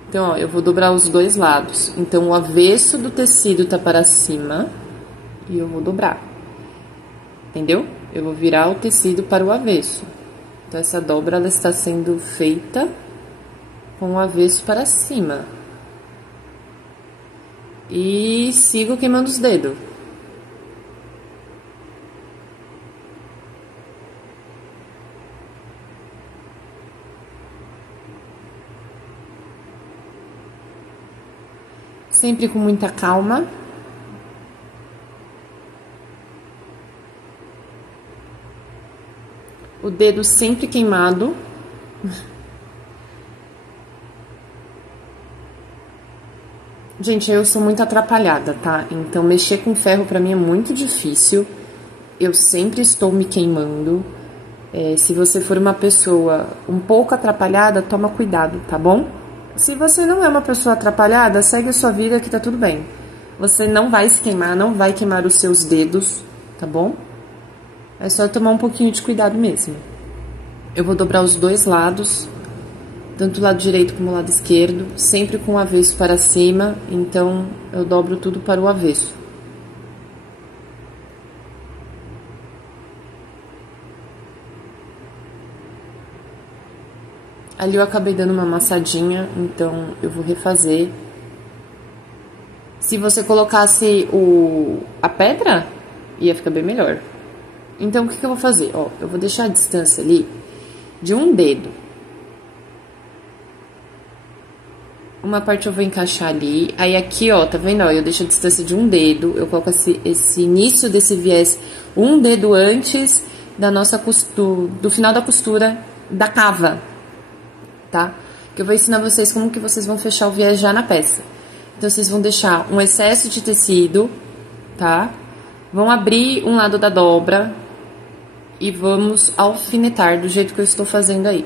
Então, ó, eu vou dobrar os dois lados. Então, o avesso do tecido tá para cima e eu vou dobrar. Entendeu? Eu vou virar o tecido para o avesso. Então, essa dobra, ela está sendo feita com o avesso para cima. E sigo queimando os dedos. Sempre com muita calma. O dedo sempre queimado. Gente, eu sou muito atrapalhada, tá? Então, mexer com ferro pra mim é muito difícil. Eu sempre estou me queimando. Se você for uma pessoa um pouco atrapalhada, toma cuidado, tá bom? Se você não é uma pessoa atrapalhada, segue a sua vida que tá tudo bem. Você não vai se queimar, não vai queimar os seus dedos, tá bom? É só tomar um pouquinho de cuidado mesmo. Eu vou dobrar os dois lados, tanto o lado direito como o lado esquerdo, sempre com o avesso para cima, então eu dobro tudo para o avesso. Ali eu acabei dando uma amassadinha, então eu vou refazer. Se você colocasse a pedra, ia ficar bem melhor. Então, o que eu vou fazer? Ó, eu vou deixar a distância ali de um dedo. Uma parte eu vou encaixar ali. Aí aqui, ó, tá vendo? Ó, eu deixo a distância de um dedo. Eu coloco esse início desse viés um dedo antes da nossa costura, do final da costura da cava, tá? Que eu vou ensinar vocês como que vocês vão fechar o viés já na peça. Então, vocês vão deixar um excesso de tecido, tá? Vão abrir um lado da dobra e vamos alfinetar do jeito que eu estou fazendo aí.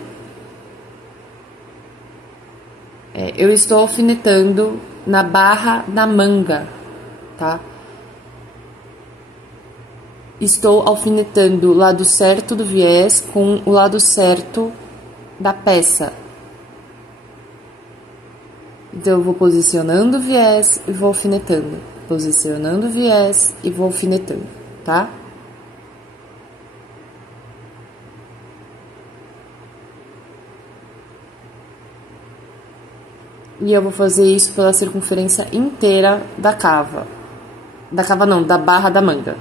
Eu estou alfinetando na barra da manga, tá? Estou alfinetando o lado certo do viés com o lado certo da peça. Então, eu vou posicionando o viés e vou alfinetando. Posicionando o viés e vou alfinetando, tá? E eu vou fazer isso pela circunferência inteira da cava. Da cava não, da barra da manga.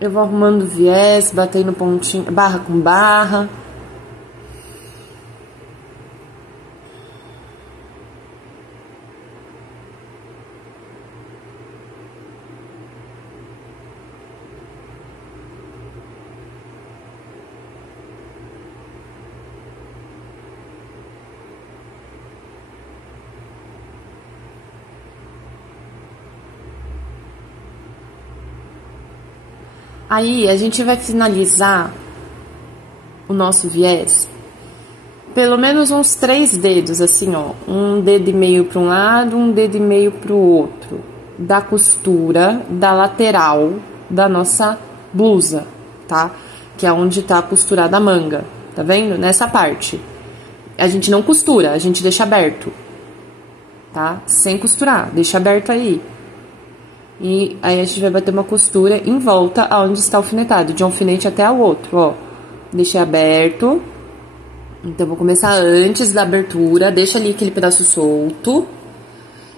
Eu vou arrumando viés, batendo pontinho, barra com barra. Aí, a gente vai finalizar o nosso viés, pelo menos uns 3 dedos, assim, ó. Um dedo e meio para um lado, um dedo e meio para o outro. Da costura da lateral da nossa blusa, tá? Que é onde tá costurada a manga, tá vendo? Nessa parte. A gente não costura, a gente deixa aberto, tá? Sem costurar, deixa aberto aí. E aí a gente vai bater uma costura em volta aonde está alfinetado, de um alfinete até o outro, ó. Deixei aberto. Então, vou começar antes da abertura, deixa ali aquele pedaço solto.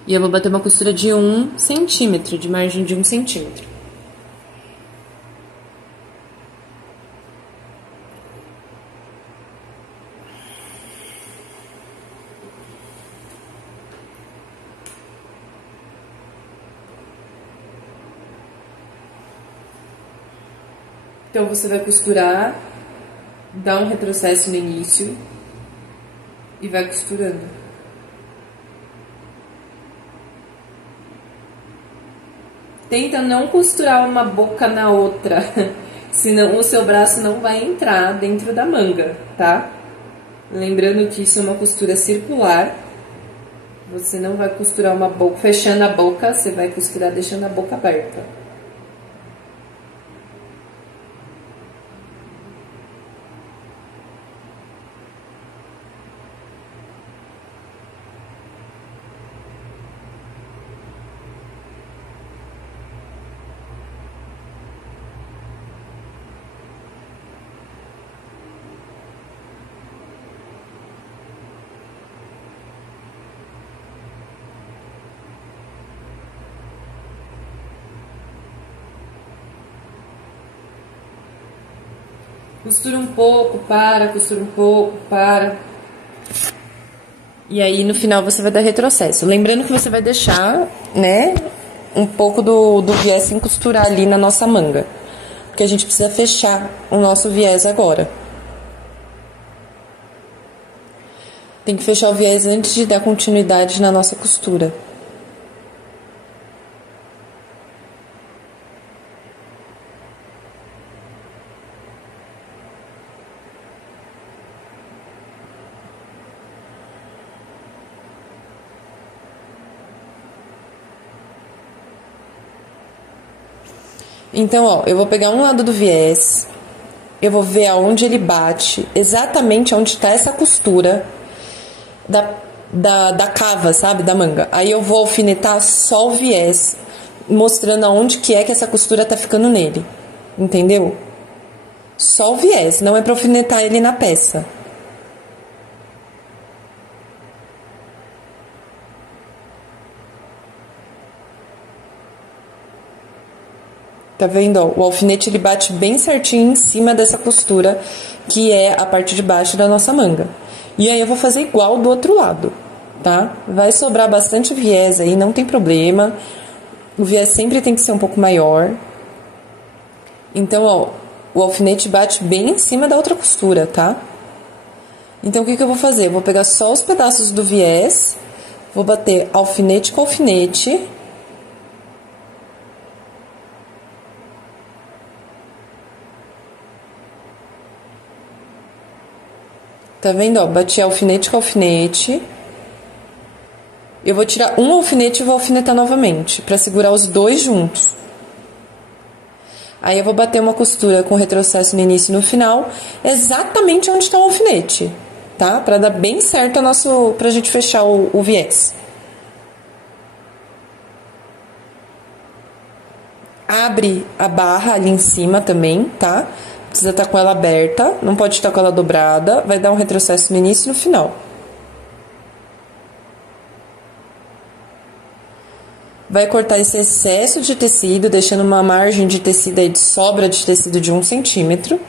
E eu vou bater uma costura de 1 centímetro, de margem de 1 centímetro. Então, você vai costurar, dá um retrocesso no início e vai costurando. Tenta não costurar uma boca na outra, senão o seu braço não vai entrar dentro da manga, tá? Lembrando que isso é uma costura circular. Você não vai costurar uma boca fechando a boca, você vai costurar deixando a boca aberta. Costura um pouco, para, costura um pouco, para. E aí, no final, você vai dar retrocesso. Lembrando que você vai deixar, né, um pouco do viés sem costurar ali na nossa manga. Porque a gente precisa fechar o nosso viés agora. Tem que fechar o viés antes de dar continuidade na nossa costura. Então, ó, eu vou pegar um lado do viés, eu vou ver aonde ele bate, exatamente onde está essa costura da cava, sabe, da manga. Aí eu vou alfinetar só o viés, mostrando aonde que é que essa costura tá ficando nele, entendeu? Só o viés, não é pra alfinetar ele na peça. Tá vendo, ó? O alfinete ele bate bem certinho em cima dessa costura, que é a parte de baixo da nossa manga. E aí eu vou fazer igual do outro lado, tá? Vai sobrar bastante viés aí, não tem problema. O viés sempre tem que ser um pouco maior. Então, ó, o alfinete bate bem em cima da outra costura, tá? Então, o que que eu vou fazer? Eu vou pegar só os pedaços do viés, vou bater alfinete com alfinete. Tá vendo, ó? Bati alfinete com alfinete. Eu vou tirar um alfinete e vou alfinetar novamente, pra segurar os dois juntos. Aí eu vou bater uma costura com retrocesso no início e no final, exatamente onde tá o alfinete, tá? Pra dar bem certo pra gente fechar o viés. Abre a barra ali em cima também, tá? Precisa estar com ela aberta, não pode estar com ela dobrada, vai dar um retrocesso no início e no final. Vai cortar esse excesso de tecido, deixando uma margem de tecido aí de sobra de tecido de 1 centímetro.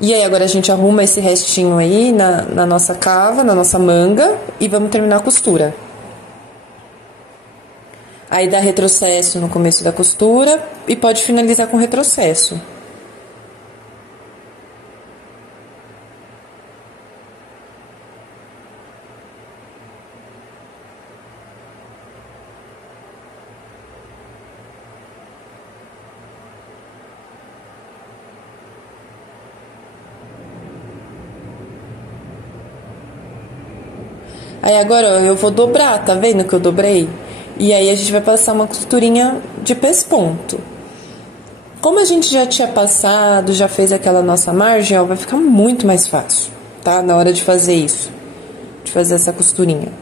E aí, agora a gente arruma esse restinho aí na nossa cava, na nossa manga, e vamos terminar a costura. Aí dá retrocesso no começo da costura e pode finalizar com retrocesso. Aí agora, ó, eu vou dobrar, tá vendo que eu dobrei? E aí a gente vai passar uma costurinha de pesponto. Como a gente já tinha passado, já fez aquela nossa margem, ó, vai ficar muito mais fácil, tá? Na hora de fazer isso, de fazer essa costurinha.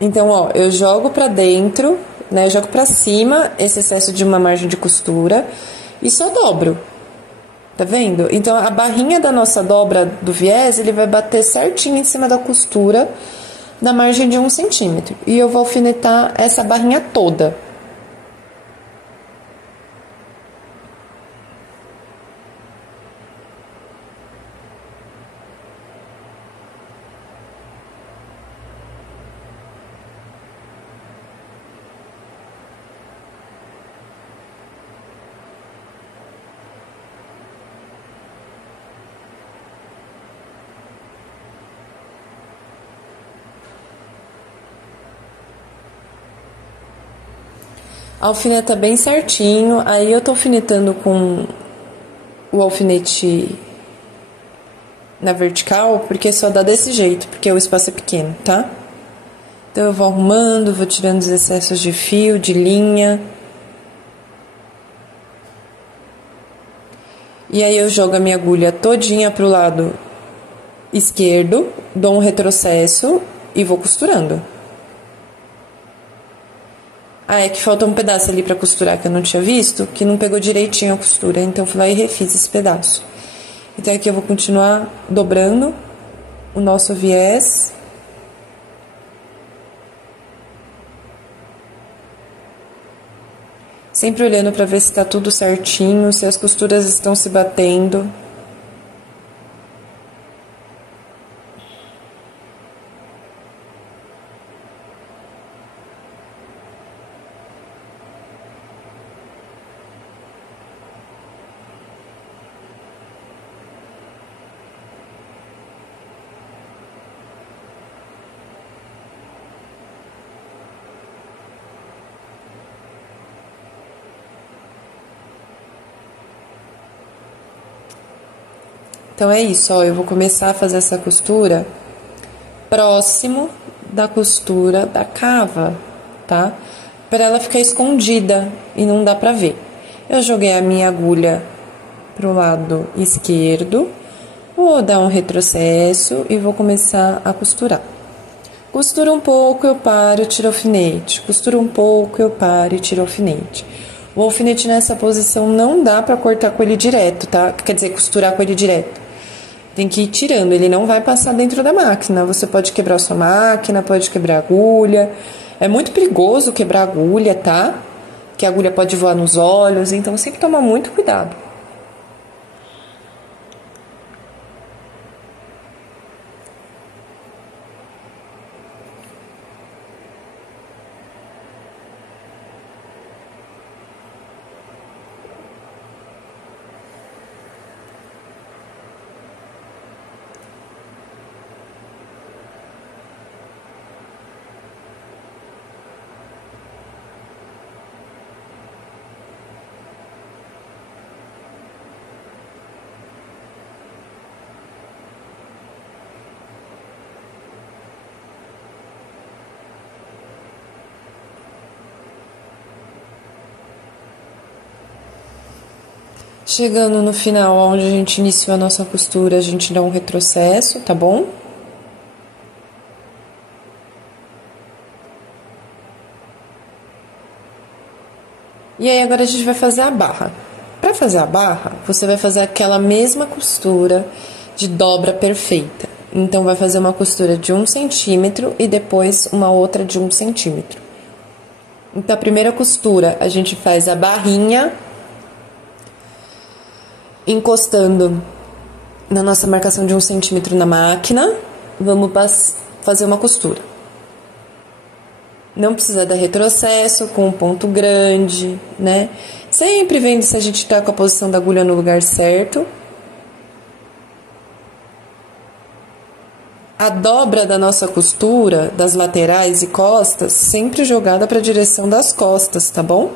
Então, ó, eu jogo pra dentro, né? Jogo pra cima esse excesso de uma margem de costura e só dobro. Tá vendo? Então, a barrinha da nossa dobra do viés, ele vai bater certinho em cima da costura, na margem de 1 centímetro. E eu vou alfinetar essa barrinha toda. Alfineta bem certinho, aí eu tô alfinetando com o alfinete na vertical, porque só dá desse jeito, porque o espaço é pequeno, tá? Então eu vou arrumando, vou tirando os excessos de fio, de linha. E aí eu jogo a minha agulha todinha pro lado esquerdo, dou um retrocesso e vou costurando. Ah, é que falta um pedaço ali pra costurar que eu não tinha visto, que não pegou direitinho a costura, então fui lá e refiz esse pedaço. Então aqui eu vou continuar dobrando o nosso viés. Sempre olhando pra ver se tá tudo certinho, se as costuras estão se batendo. Então é isso, ó, eu vou começar a fazer essa costura próximo da costura da cava, tá? Para ela ficar escondida e não dá pra ver. Eu joguei a minha agulha pro lado esquerdo, vou dar um retrocesso e vou começar a costurar. Costura um pouco, eu paro, tiro o alfinete. Costura um pouco, eu paro e tiro o alfinete. O alfinete nessa posição não dá pra cortar com ele direto, tá? Quer dizer, costurar com ele direto. Tem que ir tirando, ele não vai passar dentro da máquina. Você pode quebrar a sua máquina, pode quebrar a agulha. É muito perigoso quebrar a agulha, tá? Que a agulha pode voar nos olhos, então sempre toma muito cuidado. Chegando no final, onde a gente iniciou a nossa costura, a gente dá um retrocesso, tá bom? E aí, agora a gente vai fazer a barra. Para fazer a barra, você vai fazer aquela mesma costura de dobra perfeita. Então, vai fazer uma costura de 1 centímetro e depois uma outra de 1 centímetro. Então, a primeira costura, a gente faz a barrinha encostando na nossa marcação de 1 centímetro na máquina. Vamos fazer uma costura. Não precisa dar retrocesso, com um ponto grande, né? Sempre vendo se a gente tá com a posição da agulha no lugar certo. A dobra da nossa costura, das laterais e costas, sempre jogada para a direção das costas, tá bom?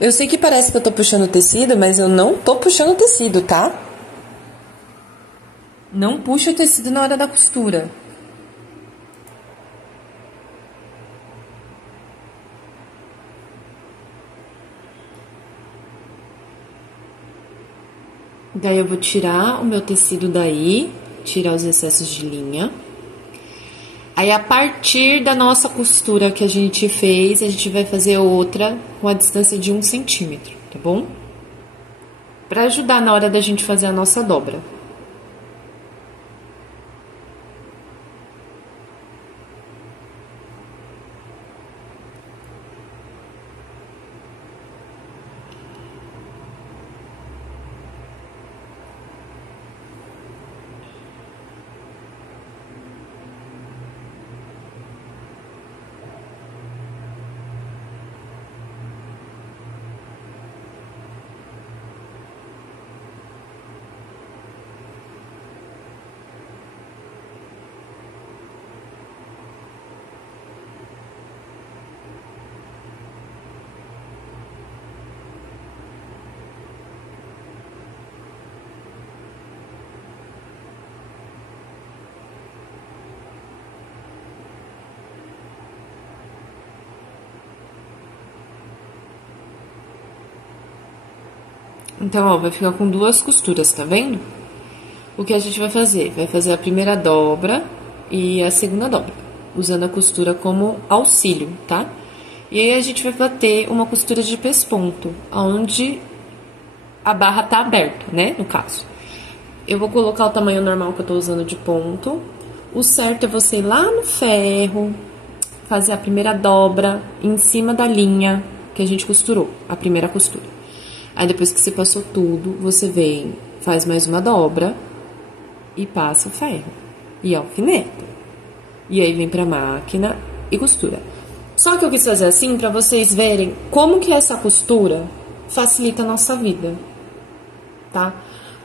Eu sei que parece que eu tô puxando o tecido, mas eu não tô puxando o tecido, tá? Não puxa o tecido na hora da costura. Daí eu vou tirar o meu tecido daí, tirar os excessos de linha. Aí, a partir da nossa costura que a gente fez, a gente vai fazer outra com a distância de 1 centímetro, tá bom? Pra ajudar na hora da gente fazer a nossa dobra. Então, ó, vai ficar com 2 costuras, tá vendo? O que a gente vai fazer? Vai fazer a primeira dobra e a segunda dobra, usando a costura como auxílio, tá? E aí a gente vai bater uma costura de pesponto, onde a barra tá aberta, né, no caso. Eu vou colocar o tamanho normal que eu tô usando de ponto. O certo é você ir lá no ferro, fazer a primeira dobra em cima da linha que a gente costurou, a primeira costura. Aí depois que você passou tudo, você vem, faz mais uma dobra e passa o ferro e alfineta. E aí vem pra máquina e costura. Só que eu quis fazer assim pra vocês verem como que essa costura facilita a nossa vida, tá?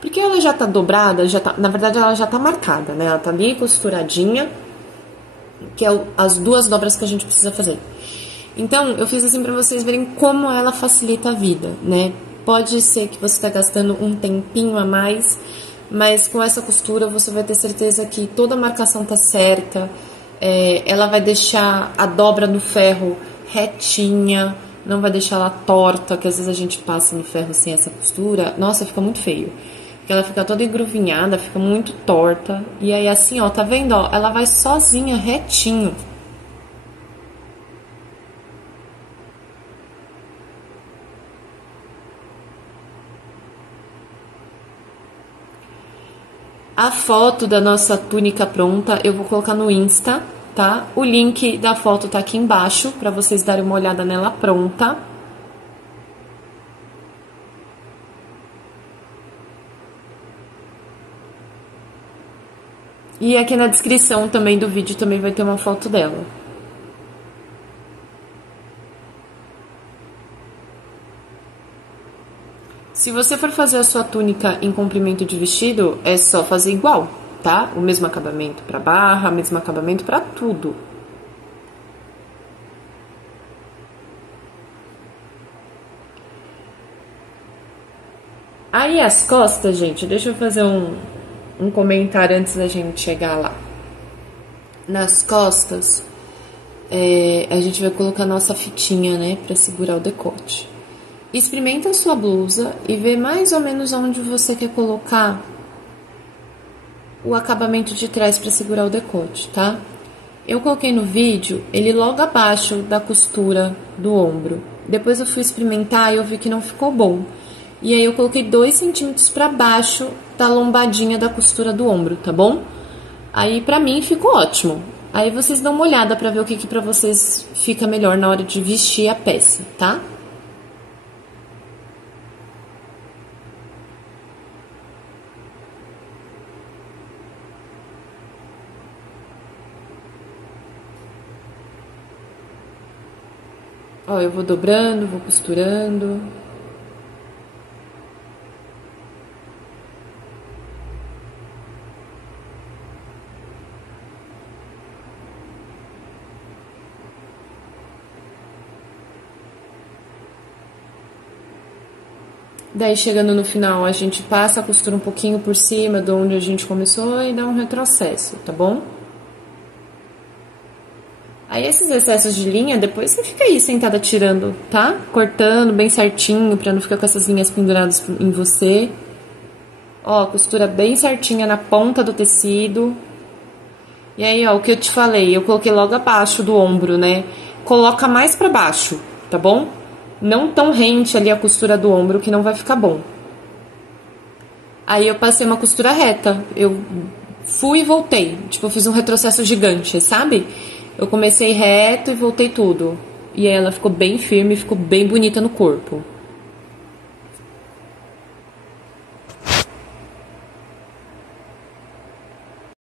Porque ela já tá dobrada, já tá, na verdade ela já tá marcada, né? Ela tá ali costuradinha, que é as 2 dobras que a gente precisa fazer. Então, eu fiz assim pra vocês verem como ela facilita a vida, né? Pode ser que você tá gastando um tempinho a mais, mas com essa costura você vai ter certeza que toda a marcação tá certa, ela vai deixar a dobra do ferro retinha, não vai deixar ela torta, que às vezes a gente passa no ferro sem essa costura, nossa, fica muito feio. Porque ela fica toda engruvinhada, fica muito torta, e aí assim, ó, tá vendo, ó, ela vai sozinha, retinho. A foto da nossa túnica pronta eu vou colocar no Insta, tá? O link da foto tá aqui embaixo, pra vocês darem uma olhada nela pronta. E aqui na descrição também do vídeo também vai ter uma foto dela. Se você for fazer a sua túnica em comprimento de vestido, é só fazer igual, tá? O mesmo acabamento pra barra, o mesmo acabamento pra tudo. Aí as costas, gente, deixa eu fazer um comentário antes da gente chegar lá. Nas costas, a gente vai colocar nossa fitinha, né, pra segurar o decote. Experimenta a sua blusa e vê mais ou menos onde você quer colocar o acabamento de trás para segurar o decote, tá? Eu coloquei no vídeo ele logo abaixo da costura do ombro. Depois eu fui experimentar e eu vi que não ficou bom. E aí eu coloquei 2 centímetros para baixo da lombadinha da costura do ombro, tá bom? Aí pra mim ficou ótimo. Aí vocês dão uma olhada pra ver o que pra vocês fica melhor na hora de vestir a peça, tá? Ó, eu vou dobrando, vou costurando. Daí, chegando no final, a gente passa a costura um pouquinho por cima de onde a gente começou e dá um retrocesso, tá bom? Aí, esses excessos de linha, depois você fica aí sentada tirando, tá? Cortando bem certinho, pra não ficar com essas linhas penduradas em você. Ó, costura bem certinha na ponta do tecido. E aí, ó, o que eu te falei, eu coloquei logo abaixo do ombro, né? Coloca mais pra baixo, tá bom? Não tão rente ali a costura do ombro, que não vai ficar bom. Aí eu passei uma costura reta, eu fui e voltei, tipo, eu fiz um retrocesso gigante, sabe? Eu comecei reto e voltei tudo. E aí ela ficou bem firme, ficou bem bonita no corpo.